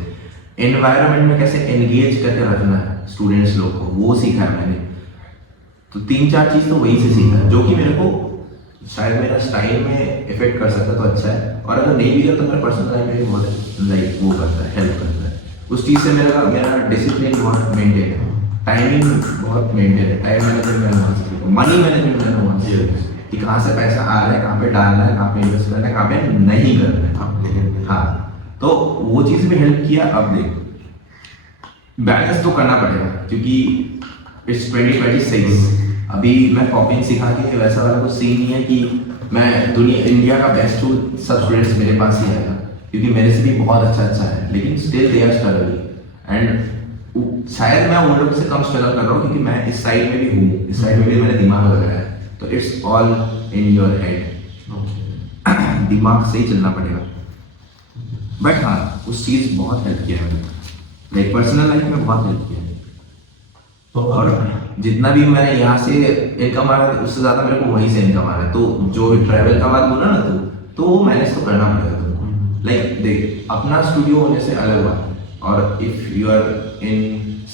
एनवायरनमेंट में कैसे एंगेज करके रखना है स्टूडेंट्स लोग को, वो सीखा है मैंने। तो 3-4 चीज़ तो वहीं से सीखा है, जो कि मेरे को शायद मेरा स्टाइल में इफेक्ट कर सकता तो अच्छा है, और अगर नहीं भी करता तो मेरे पर्सनल लाइफ में भी बहुत लाइक वो करता है, हेल्प करता है। उस चीज़ से मेरा डिसिप्लिन बहुत मेंटेन है, टाइमिंग बहुत मेंटेन है, टाइम मैनेजमेंट मैंने वहाँ से, मनी मैनेजमेंट मैंने वहाँ से कि कहाँ से पैसा आ रहा है, कहाँ पे डालना है, कहाँ पे इन्वेस्ट करना है, कहाँ पे नहीं करना है। हाँ, तो वो चीज़ भी हेल्प किया। अब देख बैलेंस तो करना पड़ेगा क्योंकि इट्स 2026। अभी मैं पॉपिंग सिखा के वैसा वाला कुछ सीन नहीं है कि मैं इंडिया का बेस्ट हूँ, सब स्टूडेंट्स मेरे पास ही आएगा, क्योंकि मेरे से भी बहुत अच्छा है, लेकिन still they are struggling. And शायद मैं उन लोग से कम स्ट्रगल कर रहा हूँ क्योंकि मैं इस साइड में भी हूँ, इस साइड में भी मैंने दिमाग लगाया है। तो it's all in your head, दिमाग से ही चलना पड़ेगा। बट हाँ, उस चीज़ बहुत हेल्प किया है मैंने, लाइक पर्सनल लाइफ में बहुत हेल्प किया है। तो और जितना भी मैंने यहाँ से इनकम आ रहा है उससे ज़्यादा मेरे को वहीं से इनकम आ रहा है। तो जो ट्रैवल का बात बोला ना तो वो मैनेज तो करना पड़ेगा तुमको। लाइक देख, अपना स्टूडियो होने से अलग बात, और if you are in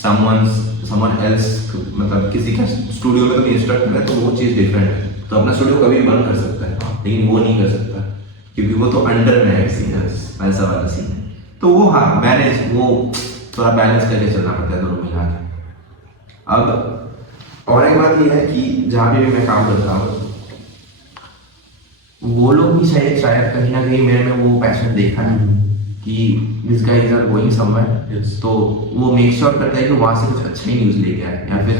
someone's someone else, मतलब किसी का स्टूडियो में तुम्हें इंस्ट्रक्ट कर रहा है तो वो चीज़ डिफरेंट है। तो अपना स्टूडियो कभी भी बंद कर सकता है, लेकिन वो नहीं कर सकता क्योंकि वो तो अंडर में है सीन, ऐसा वाला सीन है। तो वो हाँ मैनेज, वो थोड़ा बैलेंस करके चलना पड़ता है दोनों मिला के। अब और एक बात ये है कि जहाँ भी मैं काम करता हूँ वो लोग भी शायद कहीं ना कहीं मेरे में वो पैशन देखा है कि this guys are going somewhere, तो वो मेक श्योर करता है कि वहाँ से कुछ अच्छा ही न्यूज़ लेके आए, या फिर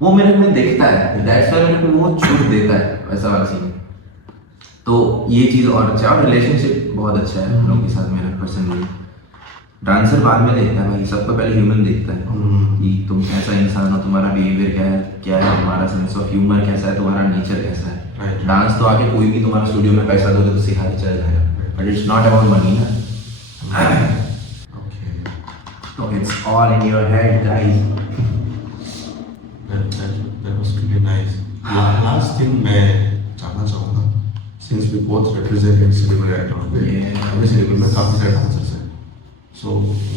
वो मेरे में देखता है, दैट्स व्हाई मेरे को वो छूट देता है, वैसा वाला सीन। तो ये चीज़ और अच्छा, और रिलेशनशिप बहुत अच्छा है हम लोग के साथ मेरा पर्सनली। डांसर बाद में देखता है भाई, सबको पहले ह्यूमन देखता है कि तुम कैसा इंसान हो, तुम्हारा बिहेवियर क्या है, तुम्हारा सेंस ऑफ ह्यूमर कैसा है, तुम्हारा नेचर कैसा है। डांस तो आके कोई भी तुम्हारा स्टूडियो में पैसा दोगे तो सिखा के चल जाएगा, but it's not about money ना। So it's all in your head, guys. That was really nice. Last thing मैं जानना चाहूँगा, since we both represent Siliguri right now, हमें सिलीगुड़ी में काफी सारे dancers हैं. So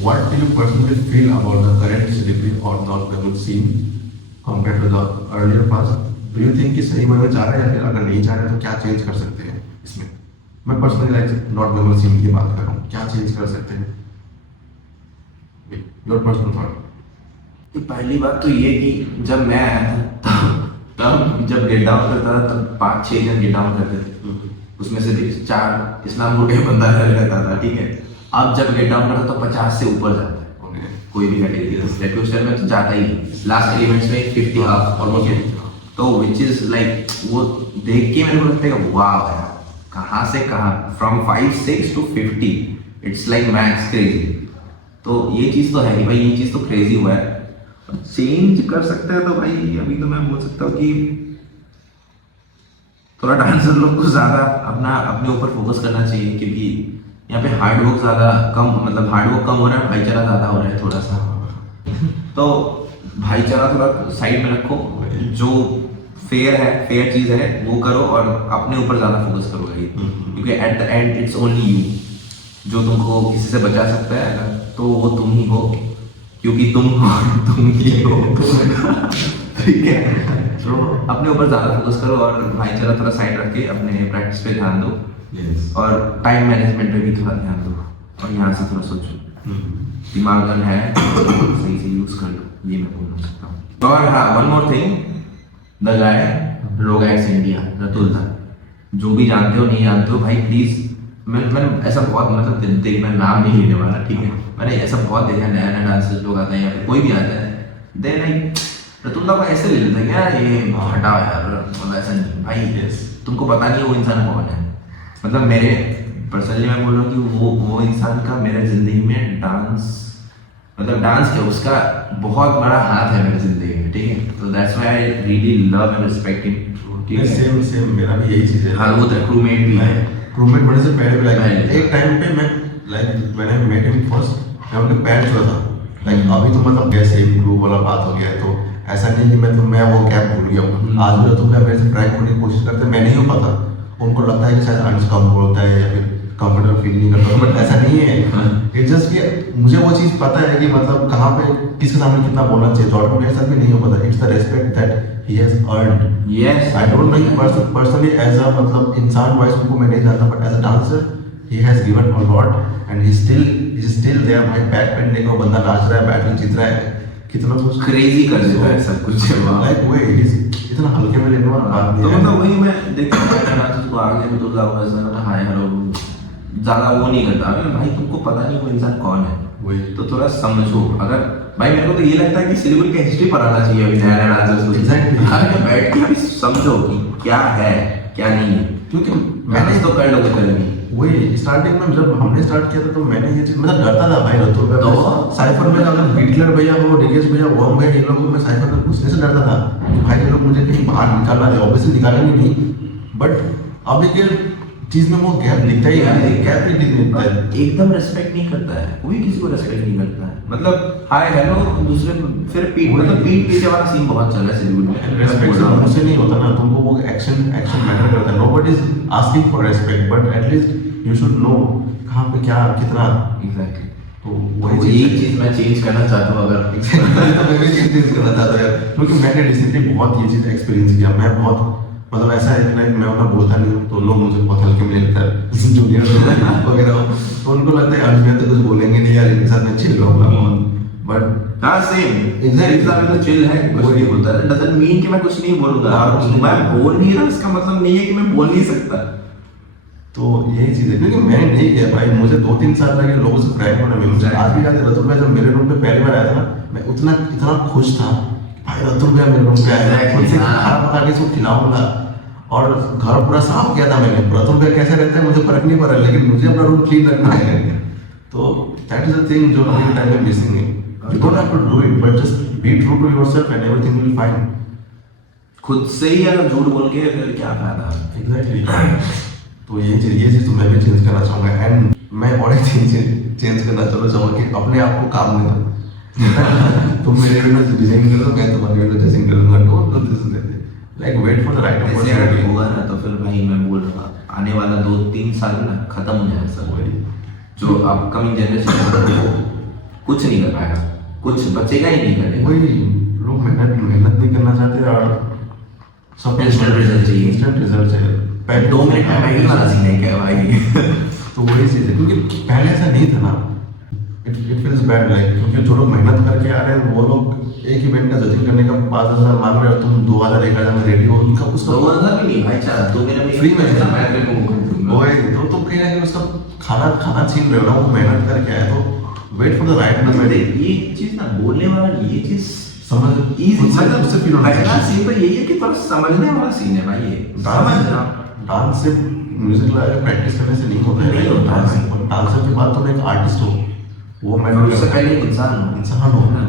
what do you personally feel about the current Siliguri or North Bengal scene compared to the earlier past? Do you think कि सही में जा रहा है, या फिर अगर नहीं जा रहा है तो क्या चेंज कर सकते हैं इसमें? मैं personally like North Bengal scene की बात कर रहा हूँ, क्या चेंज कर सकते हैं? Your personal thought. पहली बात तो ये कि जब मैं आया था तब जब गेट डाउन करता था तब 5-6 जन गेट डाउन करते थे, उसमें से 4 इस्लामपुर के बंदा रहता था, ठीक है। अब जब गेट डाउन करता तो 50 से ऊपर जाता है कोई भी कैटेगरी में, तो जाता ही लास्ट एलिमेंट्स में 50 ऑलमोस्ट। तो विच इज लाइक वो देख के मेरे को लगता है वाह यार, कहाँ से कहाँ, from 5-6 to 50, it's like max crazy. तो ये चीज़ तो है ही भाई, ये चीज़ तो क्रेजी हुआ है। चेंज कर सकता है तो भाई अभी तो मैं बोल सकता हूँ कि थोड़ा डांसर लोग को ज़्यादा अपने ऊपर फोकस करना चाहिए, क्योंकि यहाँ पे हार्डवर्क ज़्यादा कम, मतलब हार्डवर्क कम हो रहा है, भाईचारा ज़्यादा हो रहा है थोड़ा सा। तो भाईचारा थोड़ा साइड में रखो, जो फेयर चीज़ है वो करो और अपने ऊपर ज़्यादा फोकस करो भाई, क्योंकि eight the end it's only you. जो तुमको किसी से बचा सकता है अगर तो वो तुम ही हो, क्योंकि तुम ही हो ठीक है। तो अपने ऊपर ज़्यादा फोकस करो और भाईचारा थोड़ा साइड रख के अपने प्रैक्टिस पे ध्यान दो, और टाइम मैनेजमेंट पे भी थोड़ा ध्यान दो, और यहाँ से थोड़ा सोचो, दिमाग अगर है सही से यूज़ कर लो, ये मैं बोल सकता हूँ। और हाँ, one more thing, the guy Rogax India, Ratul da, जो भी जानते हो नहीं जानते हो भाई प्लीज़, मैंने ऐसा बहुत, मतलब देख, मैं नाम नहीं लेने वाला, ठीक है, मैंने ऐसा बहुत देखा है, नया डांसर्स लोग आते हैं या फिर कोई भी आता है, दे लाइक रतुल दा को ऐसे ले लेते हैं क्या, ये हटाओ यार, मतलब ऐसा नहीं भाई, तुमको पता नहीं वो इंसान कौन है। मतलब मेरे पर्सनली मैं बोल रहा हूँ कि वो इंसान का मेरे ज़िंदगी में डांस क्या, उसका बहुत बड़ा हाथ है मेरी ज़िंदगी में, ठीक है। तो that's why I really love and respect him. Same मेरा भी यही चीज़ है। हाँ, वो क्रूमेट भी है, क्रूमेट बनने से पहले भी लाइक एक टाइम पे मैं लाइक मैंने मेट हिम फर्स्ट, मैं उनके पैर छुआ था, लाइक अभी तो मतलब कैसे क्रू वाला बात हो गया है, तो ऐसा नहीं कि मैं वो कैप भूल गया हूँ। आज भी तो मेरे से प्रैंक होने की कोशिश करते हैं, मैं नहीं हो पाता, उनको लगता है कि शायद अनकम्फर्टेबल होता है या फिर कंफर्टेबल फील नहीं करता, बट ऐसा नहीं है। इट्स जस्ट कि मुझे वो चीज़ पता है कि मतलब कहाँ पे किसके सामने कितना बोलना चाहिए, तो मेरे साथ भी नहीं हो पाता। It's the respect that he has earned. Yes, I don't know personally as a मतलब इंसान वाइज उनको मैं नहीं जानता, but as a dancer he has given a lot and he still there. भाई बैक पेन देखो, बंदा नाच रहा है, बैटल जीत रहा है, कितना कुछ क्रेजी कर देता है सब कुछ, लाइक वो इतना हल्के में लेने वाला बात नहीं तो है। मतलब वही मैं देखता हूँ डांसर्स को आगे में, तो हाय हेलो ज़्यादा वो नहीं करता। अगर भाई तुमको पता नहीं वो इंसान कौन है, वही तो थोड़ा समझो। अगर भाई मेरे को तो ये लगता है कि सिलीगुड़ी का हिस्ट्री पढ़ाना चाहिए अभी नया डांसर्स को, Exactly. बैठ के समझो कि क्या है क्या नहीं है, क्योंकि मैंने तो कर लोगे करेंगे। वही स्टार्टिंग में जब हमने स्टार्ट किया था तो मैंने ये चीज मतलब डरता था भाई, तो साइफर में अगर बीटलर भैया हो, डीएस भैया, वॉम भैया, इन लोगों में साइफर में घुसने से डरता था कि भाई ये लोग मुझे कहीं बाहर निकालना है, ऑब्वियसली निकालेंगे नहीं, बट अब एक चीज में वो गैप दिखता ही है, गैप ही दिखता है। एकदम रेस्पेक्ट नहीं करता है कोई, किसी को रेस्पेक्ट नहीं करता है, मतलब हाय हेलो दूसरे, फिर पीठ मतलब पीठ पीछे वाला सीन बहुत चल रहा है सिलीगुड़ी में। रेस्पेक्ट मुझसे नहीं होता ना, तुमको वो एक्शन मैटर करता है। Nobody is asking for respect, but at least you should know कहाँ पे क्या कितना। एग्जैक्टली। तो वही वही चीज मैं चेंज करना चाहता हूँ अगर तो मैं भी चेंज करना चाहता हूँ यार, क्योंकि मैंने रिसेंटली बहुत ये चीज़ एक्सपीरियंस किया। मैं बहुत मतलब ऐसा है कि मैं उतना बोलता नहीं हूँ, तो लोग मुझे बहुत हल्के में लेते हैं जूनियर वगैरह हो, तो उनको लगता है अजमेर तो कुछ बोलेंगे नहीं यार, इनके साथ मैं चिल रहूँगा बहुत, बट हाँ सेम Exactly. एग्जाम में तो चिल है, कुछ नहीं होता है, डजंट मीन कि मैं कुछ नहीं बोलूंगा। मैं बोल नहीं रहा इसका मतलब नहीं है कि मैं बोल नहीं सकता। तो यही चीज़ है, क्योंकि मैंने नहीं किया भाई, मुझे 2-3 साल लगे लोगों से फ्रैंक होने में। मुझे आज भी याद है रतुल भाई जब मेरे रूम पे पहली बार आया था ना, मैं उतना इतना खुश था भाई, रतुल भाई मेरे रूम पे आया है, खुद से खाना पका के सब खिलाऊंगा, और घर पूरा साफ किया था मैंने। रतुल भाई कैसे रहते हैं मुझे फर्क नहीं पड़ रहा, लेकिन मुझे अपना रूम क्लीन रखना है। तो दैट इज द थिंग जो अभी के टाइम में मिसिंग है। You don't have to do it, but just be true to yourself and everything will fine. खुद से ही अगर झूठ बोल के फिर क्या फायदा। एग्जैक्टली। तो ये चीज़ तो मैं भी चेंज करना चाहूँगा, एंड मैं और एक चीज़ चेंज करना चाहूँगा कि अपने आप को काम में दो। तुम मेरे विंडो डिजाइन करो, मैं तुम्हारी विंडो ड्रेसिंग करूँगा। Don't do this, like wait for the right ऐसे अगर अपॉर्चुनिटी। होगा ना तो फिर भाई मैं बोल रहा हूँ आने वाला 2-3 साल ना खत्म हो जाएगा सब। जो अपकमिंग जनरेशन है वो कुछ नहीं कर पाएगा, कुछ बचेगा ही नहीं करने को। वही लोग मेहनत नहीं करना चाहते, और सब Instant result चाहिए। इंस्टेंट रिजल्ट चाहिए। पहले 2 मिनट में मैगी वाला सीन है क्या भाई। तो वही चीज़ है, क्योंकि पहले ऐसा नहीं था ना। इट फील्स बैड, लाइक क्योंकि जो लोग मेहनत करके आ रहे हैं वो लोग एक इवेंट का जजिंग करने का 5,000 मांग रहे हो, तुम 2,000-1,000 में रेडी हो, उनका उसका 2000 भी नहीं भाई, चाह तो मेरा फ्री में है। मैं तेरे को वो कर दूंगा। वो है, तो तुम कहीं ना कहीं उसका खाना छीन रहे हो ना, वो मेहनत करके आया। तो wait for the right moment. ये चीज ना बोलने वाला ये चीज समझ इजी मतलब उससे फील होना पहला चाहिए। सीन तो यही है कि थोड़ा समझने वाला सीन है भाई। ये समझना डांस से म्यूजिक लगा के प्रैक्टिस करने से नहीं होता है। नहीं होता है। डांसर के बाद तुम एक आर्टिस्ट हो, वो मैं उससे पहले एक इंसान हो ना।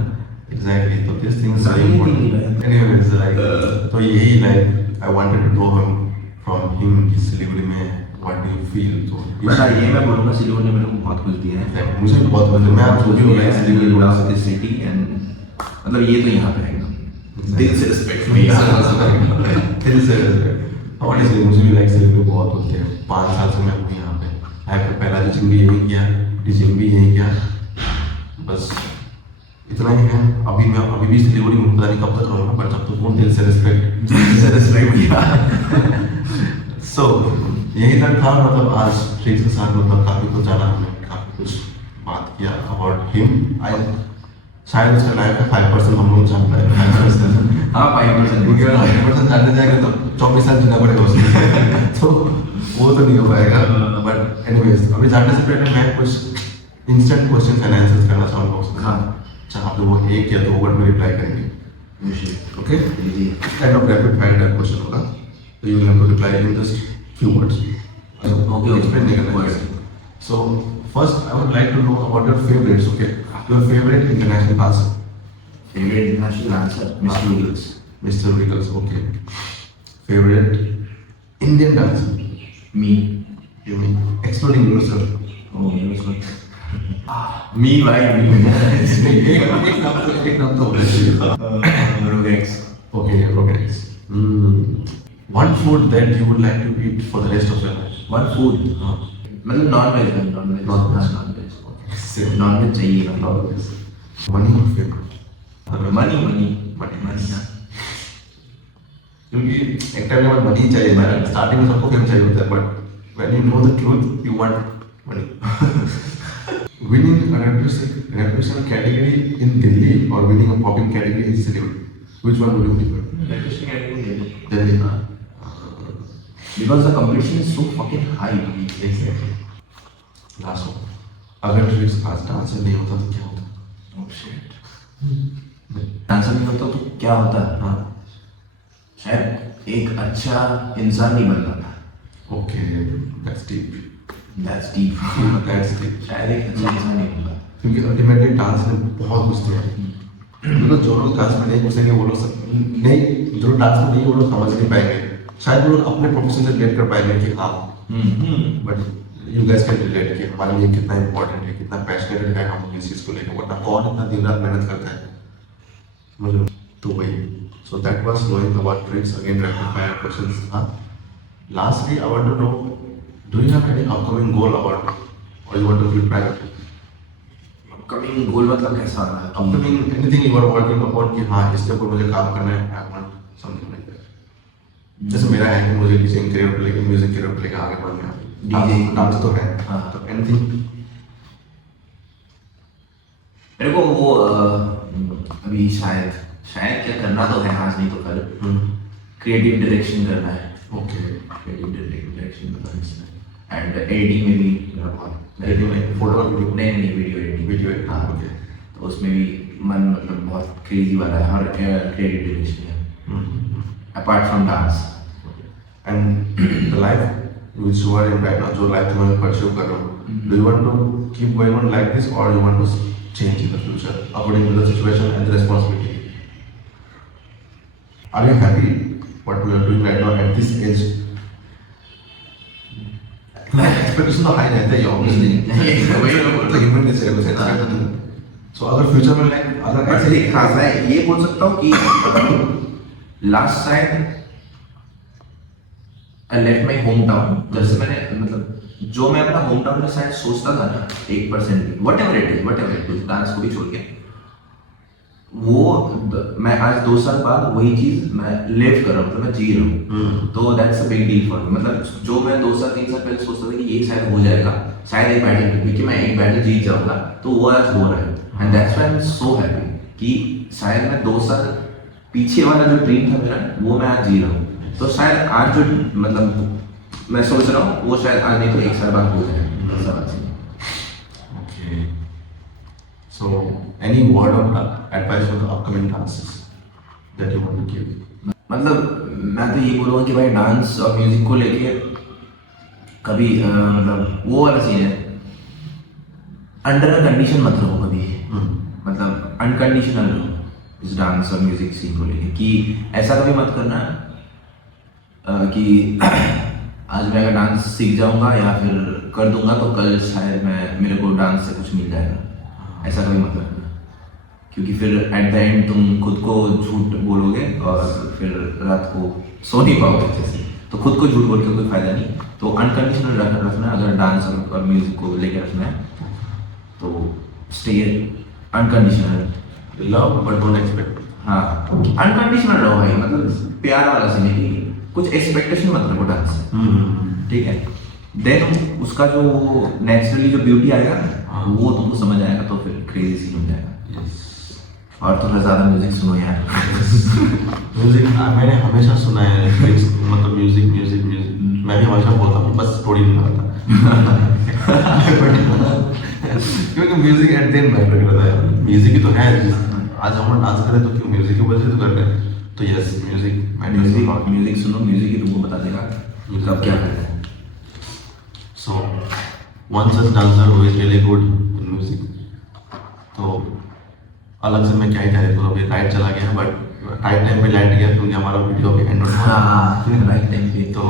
एग्जैक्टली, तो दिस थिंग इज वेरी सही इंपॉर्टेंट। thing है। एनीवेज लाइक तो यही like I wanted to know him from him कि सिलीगुड़ी में व्हाट डू यू फील। तो बट ये मैं बोलूंगा सिलीगुड़ी ने मेरे को बहुत कुछ दिया है। मुझे बहुत पसंद, मैं आप जो भी हो गया सिलीगुड़ी में लव दिस सिटी एंड मतलब ये तो यहाँ पे है एकदम दिल से रिस्पेक्ट में दिल से ऑनेस्टली मुझे भी लाइक सिलीगुड़ी बहुत होते हैं। 5 साल से मैं हूँ यहाँ पे। लाइक पहला टीचिंग भी यही किया, टीचिंग भी यही किया, बस इतना ही है। अभी भी सिलीगुड़ी में पता नहीं कब तक रहूँगा, बट जब तक दिल से रिस्पेक्ट किया। सो यही तक था, मतलब आज ट्रिक्स के साथ मतलब काफ़ी कुछ जाना, हमने काफ़ी कुछ बात किया अबाउट हिम। आई शायद उसका लाइफ का 5% हम लोग जानते हैं। 5%, हाँ 5% क्योंकि अगर 100% जानने जाएंगे तो 24 साल जीना पड़ेगा उसमें। तो वो तो नहीं हो पाएगा। बट एनीवेज अभी जानने से पहले मैं कुछ इंस्टेंट क्वेश्चन एंड आंसर्स करना चाहूँगा उसमें। हाँ। चाहे तो वो 1 या 2 वर्ड में रिप्लाई करेंगे। Okay, kind of rapid fire type question होगा, तो you will have to reply in just few words. Okay, explain okay. the words. So first, I would like to know about your favorites. Okay, your favorite international dancer. Favourite international dancer mister विगल्स। Mr. Wiggles. Okay. Favorite Indian dancer. Me You mean excluding yourself? ओ मेरे को मी भाई मी एक नाम तो होना चाहिए। रोगेक्स। Okay, Rogatis. One food that you would like to eat for the rest of your life. One food हाँ. मतलब नॉन वेज है non veg Non-veg. Non veg Same. Non veg चाहिए ना Always. Money or fame? Money money Money. Money क्योंकि एक time के बाद money चाहिए ना, स्टार्टिंग में सबको फेम चाहिए होता है, but when you know the truth you want money. Winning reputation category in Delhi और winning a popping category in Siliguri, which one would you prefer? Delhi. Because the competition is so fucking high. Exactly. Last one, अगर Tricks आज dancer नहीं होता तो क्या होता? Oh shit dancer नहीं होता तो क्या होता है? हाँ, शायद एक अच्छा इंसान नहीं बनता था। Okay, that's deep, that's deep. That's deep. शायद एक अच्छा इंसान नहीं बनता। क्योंकि अल्टीमेटली डांस में बहुत कुछ है। मतलब जो लोग डांस में नहीं घुसेंगे वो लोग नहीं, जो लोग डांस में नहीं वो लोग समझ नहीं पाएंगे। शायद वो लोग अपने प्रोफेशन से रिलेट कर पाएंगे कि हाँ, but you guys can relate कि हमारे लिए कितना इंपॉर्टेंट है, कितना पैशनेटेड है हम इस चीज़ को लेकर, वरना कौन इतना दिन रात मेहनत करता है, समझ लो। तो वही, so that was knowing about Tricks. Again rapid fire questions. हाँ, lastly I want to know, do you have any upcoming goal about और you want to feel pride? Upcoming goal मतलब कैसा वाला? Upcoming anything you are working upon कि हाँ इसके ऊपर मुझे काम करना है, I want something like that. जैसे मेरा है कि मुझे किसी करियर पे लेके म्यूजिक करियर पे लेके आगे बढ़ना है, DJ डांस तो है, हाँ। तो एनीथिंग। मेरे को वो अभी शायद क्या करना तो है आज नहीं तो कल, क्रिएटिव डायरेक्शन करना है। ओके, क्रिएटिव डायरेक्शन मतलब इसमें एंड एडिटिंग में भी मेरा बहुत एडिटिंग में फोटो वीडियो नहीं वीडियो एडिटिंग वीडियो एडिटिंग, हाँ। ओके। तो उसमें भी मन मतलब बहुत क्रेजी वाला है और क्रिएटिव डायरेक्शन है apart from dance. And the life which you are in right now, जो लाइफ तुम परस्यू कर रहे हो, do you want to keep going on like this और you want to change in the future according to the situation and the responsibility? Are you happy what we are doing right now at this age? Expectation तो high रहता है obviously, वही मैं बोल रहा हूँ, human nature है वैसे। सो अगर फ्यूचर में लाइक अगर ऐसे देख हाँ मैं ये बोल सकता हूँ कि last time I left my home town, जब से मैंने मतलब जो मैं अपना होम टाउन में शायद सोचता था ना 1% भी, what ever it is dance को भी छोड़ के, वो मैं आज 2 साल बाद वही चीज मैं लिव कर रहा हूँ, तो मैं जी रहा हूँ। तो that's a big deal for me. मतलब जो मैं 2 साल 3 साल पहले सोचता था कि ये शायद हो जाएगा, शायद एक बैटल क्योंकि मैं एक बैटल जीत जाऊंगा, तो वो आज हो रहा है and that's why I am so happy कि शायद मैं 2 साल पीछे वाला जो ड्रीम था मेरा वो मैं आज जी रहा हूँ। तो शायद आज जो मतलब मैं सोच रहा हूँ वो शायद आज नहीं तो 1 साल बाद हो जाए। Okay. So, any word of advice for the upcoming dances that you want to give? मतलब मैं तो ये बोलूँगा कि भाई डांस और म्यूजिक को लेके कभी मतलब वो वाला सीन है, अंडर अ कंडीशन मत रहो कभी, मतलब अनकंडीशनल रहो इस डांस और म्यूजिक सीन को लेके कि ऐसा कभी मत करना कि आज मैं अगर डांस सीख जाऊंगा या फिर कर दूंगा तो कल शायद मेरे को डांस से कुछ मिल जाएगा, ऐसा कभी मत करना क्योंकि फिर एट द एंड तुम खुद को झूठ बोलोगे और फिर रात को सो नहीं पाओगे अच्छे से, तो खुद को झूठ बोल के कोई फायदा नहीं। तो अनकंडीशनल रखना अगर डांस और म्यूजिक को लेके रखना है तो stay unconditional, love but don't expect. हाँ अनकंडीशनल रहो भाई, मतलब प्यार वाला सीन है कि कुछ एक्सपेक्टेशन मत रखो डांस से, ठीक है। देन उसका जो नेचुरली जो ब्यूटी आएगा ना वो तुमको समझ आएगा, तो फिर क्रेजी सीन हो जाएगा। और थोड़ा ज़्यादा म्यूजिक सुनो यार। म्यूजिक मैंने हमेशा सुना है, मतलब म्यूजिक म्यूजिक म्यूजिक मैं भी हमेशा बोलता हूँ, बस थोड़ी नहीं आता क्योंकि music at the and matter करता है। म्यूजिक ही तो है, आज हम डांस करें तो क्यों म्यूजिक की वजह से तो कर रहे हैं। तो यस म्यूजिक सुनो, म्यूजिक ही तुमको बता देगा कब क्या करना है। So one such dancer who is really good in music, तो अलग से मैं क्या ही कह दूँ, अभी राइट चला गया बट राइट टाइम पे लैंड गया क्योंकि हमारा वीडियो भी एंड होने वाला राइट टाइम पे। तो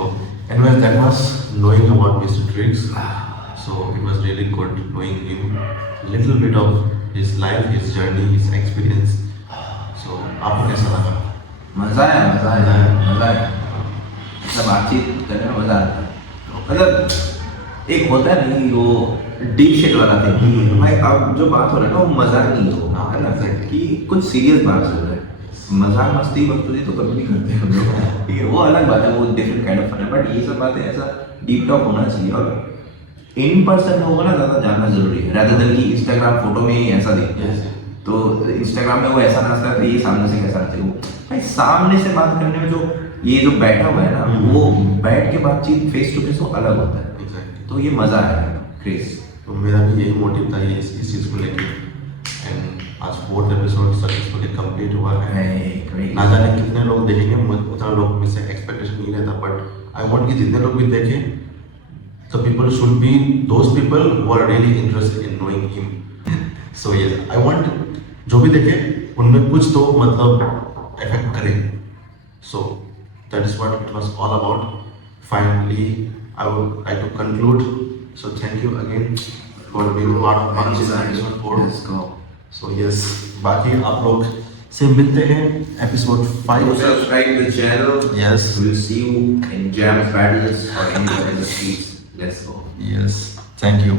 anyways that was knowing about Mr. Triggs, so it was really good knowing him, little bit of his life, his journey, his experience. So आपको कैसा लगा? मज़ा आया सब बातचीत करने में मज़ा आता है। मतलब एक होता है नहीं वो डीप शिट वाला था कि भाई अब जो बात हो रहा है ना वो मजाक नहीं हो, है ना, कि कुछ सीरियस बात चल रहा है। मजाक मस्ती बकचोदी तो कभी नहीं करते हम लोग, ठीक है, वो अलग बात है, वो डिफरेंट काइंड ऑफ फन है। बट ये सब बातें ऐसा डीप टॉक होना चाहिए और इन पर्सन होगा ना ज़्यादा जानना जरूरी है, rather than कि इंस्टाग्राम फोटो में ही ऐसा दिखता है। तो इंस्टाग्राम में वो ऐसा नाचता है तो ये सामने से कैसा नाचेगा। वो भाई सामने से बात करने में जो ये जो बैठा हुआ है ना वो बैठ के बातचीत फेस टू फेस वो अलग होता है। तो ये मज़ा आया क्रेज। तो मेरा भी यही मोटिव था ये इस चीज़ को लेकर, एंड आज 4th एपिसोड सक्सेसफुली कंप्लीट हुआ है। ना जाने कितने लोग देखेंगे, उतना लोग में से एक्सपेक्टेशन नहीं रहता, बट आई वांट कि जितने लोग भी देखें तो people should be those people who are really interested in knowing him. So yes I want जो भी देखे उनमें कुछ तो मतलब इफेक्ट करे। So that is what it was all about. Finally I would like to conclude, so thank you again for being part of episode 4. So yes, बाकी आप लोग से मिलते हैं episode 5. Subscribe to the channel. Yes. We'll see you in jam battles or in the streets. Let's go. Yes. Thank you.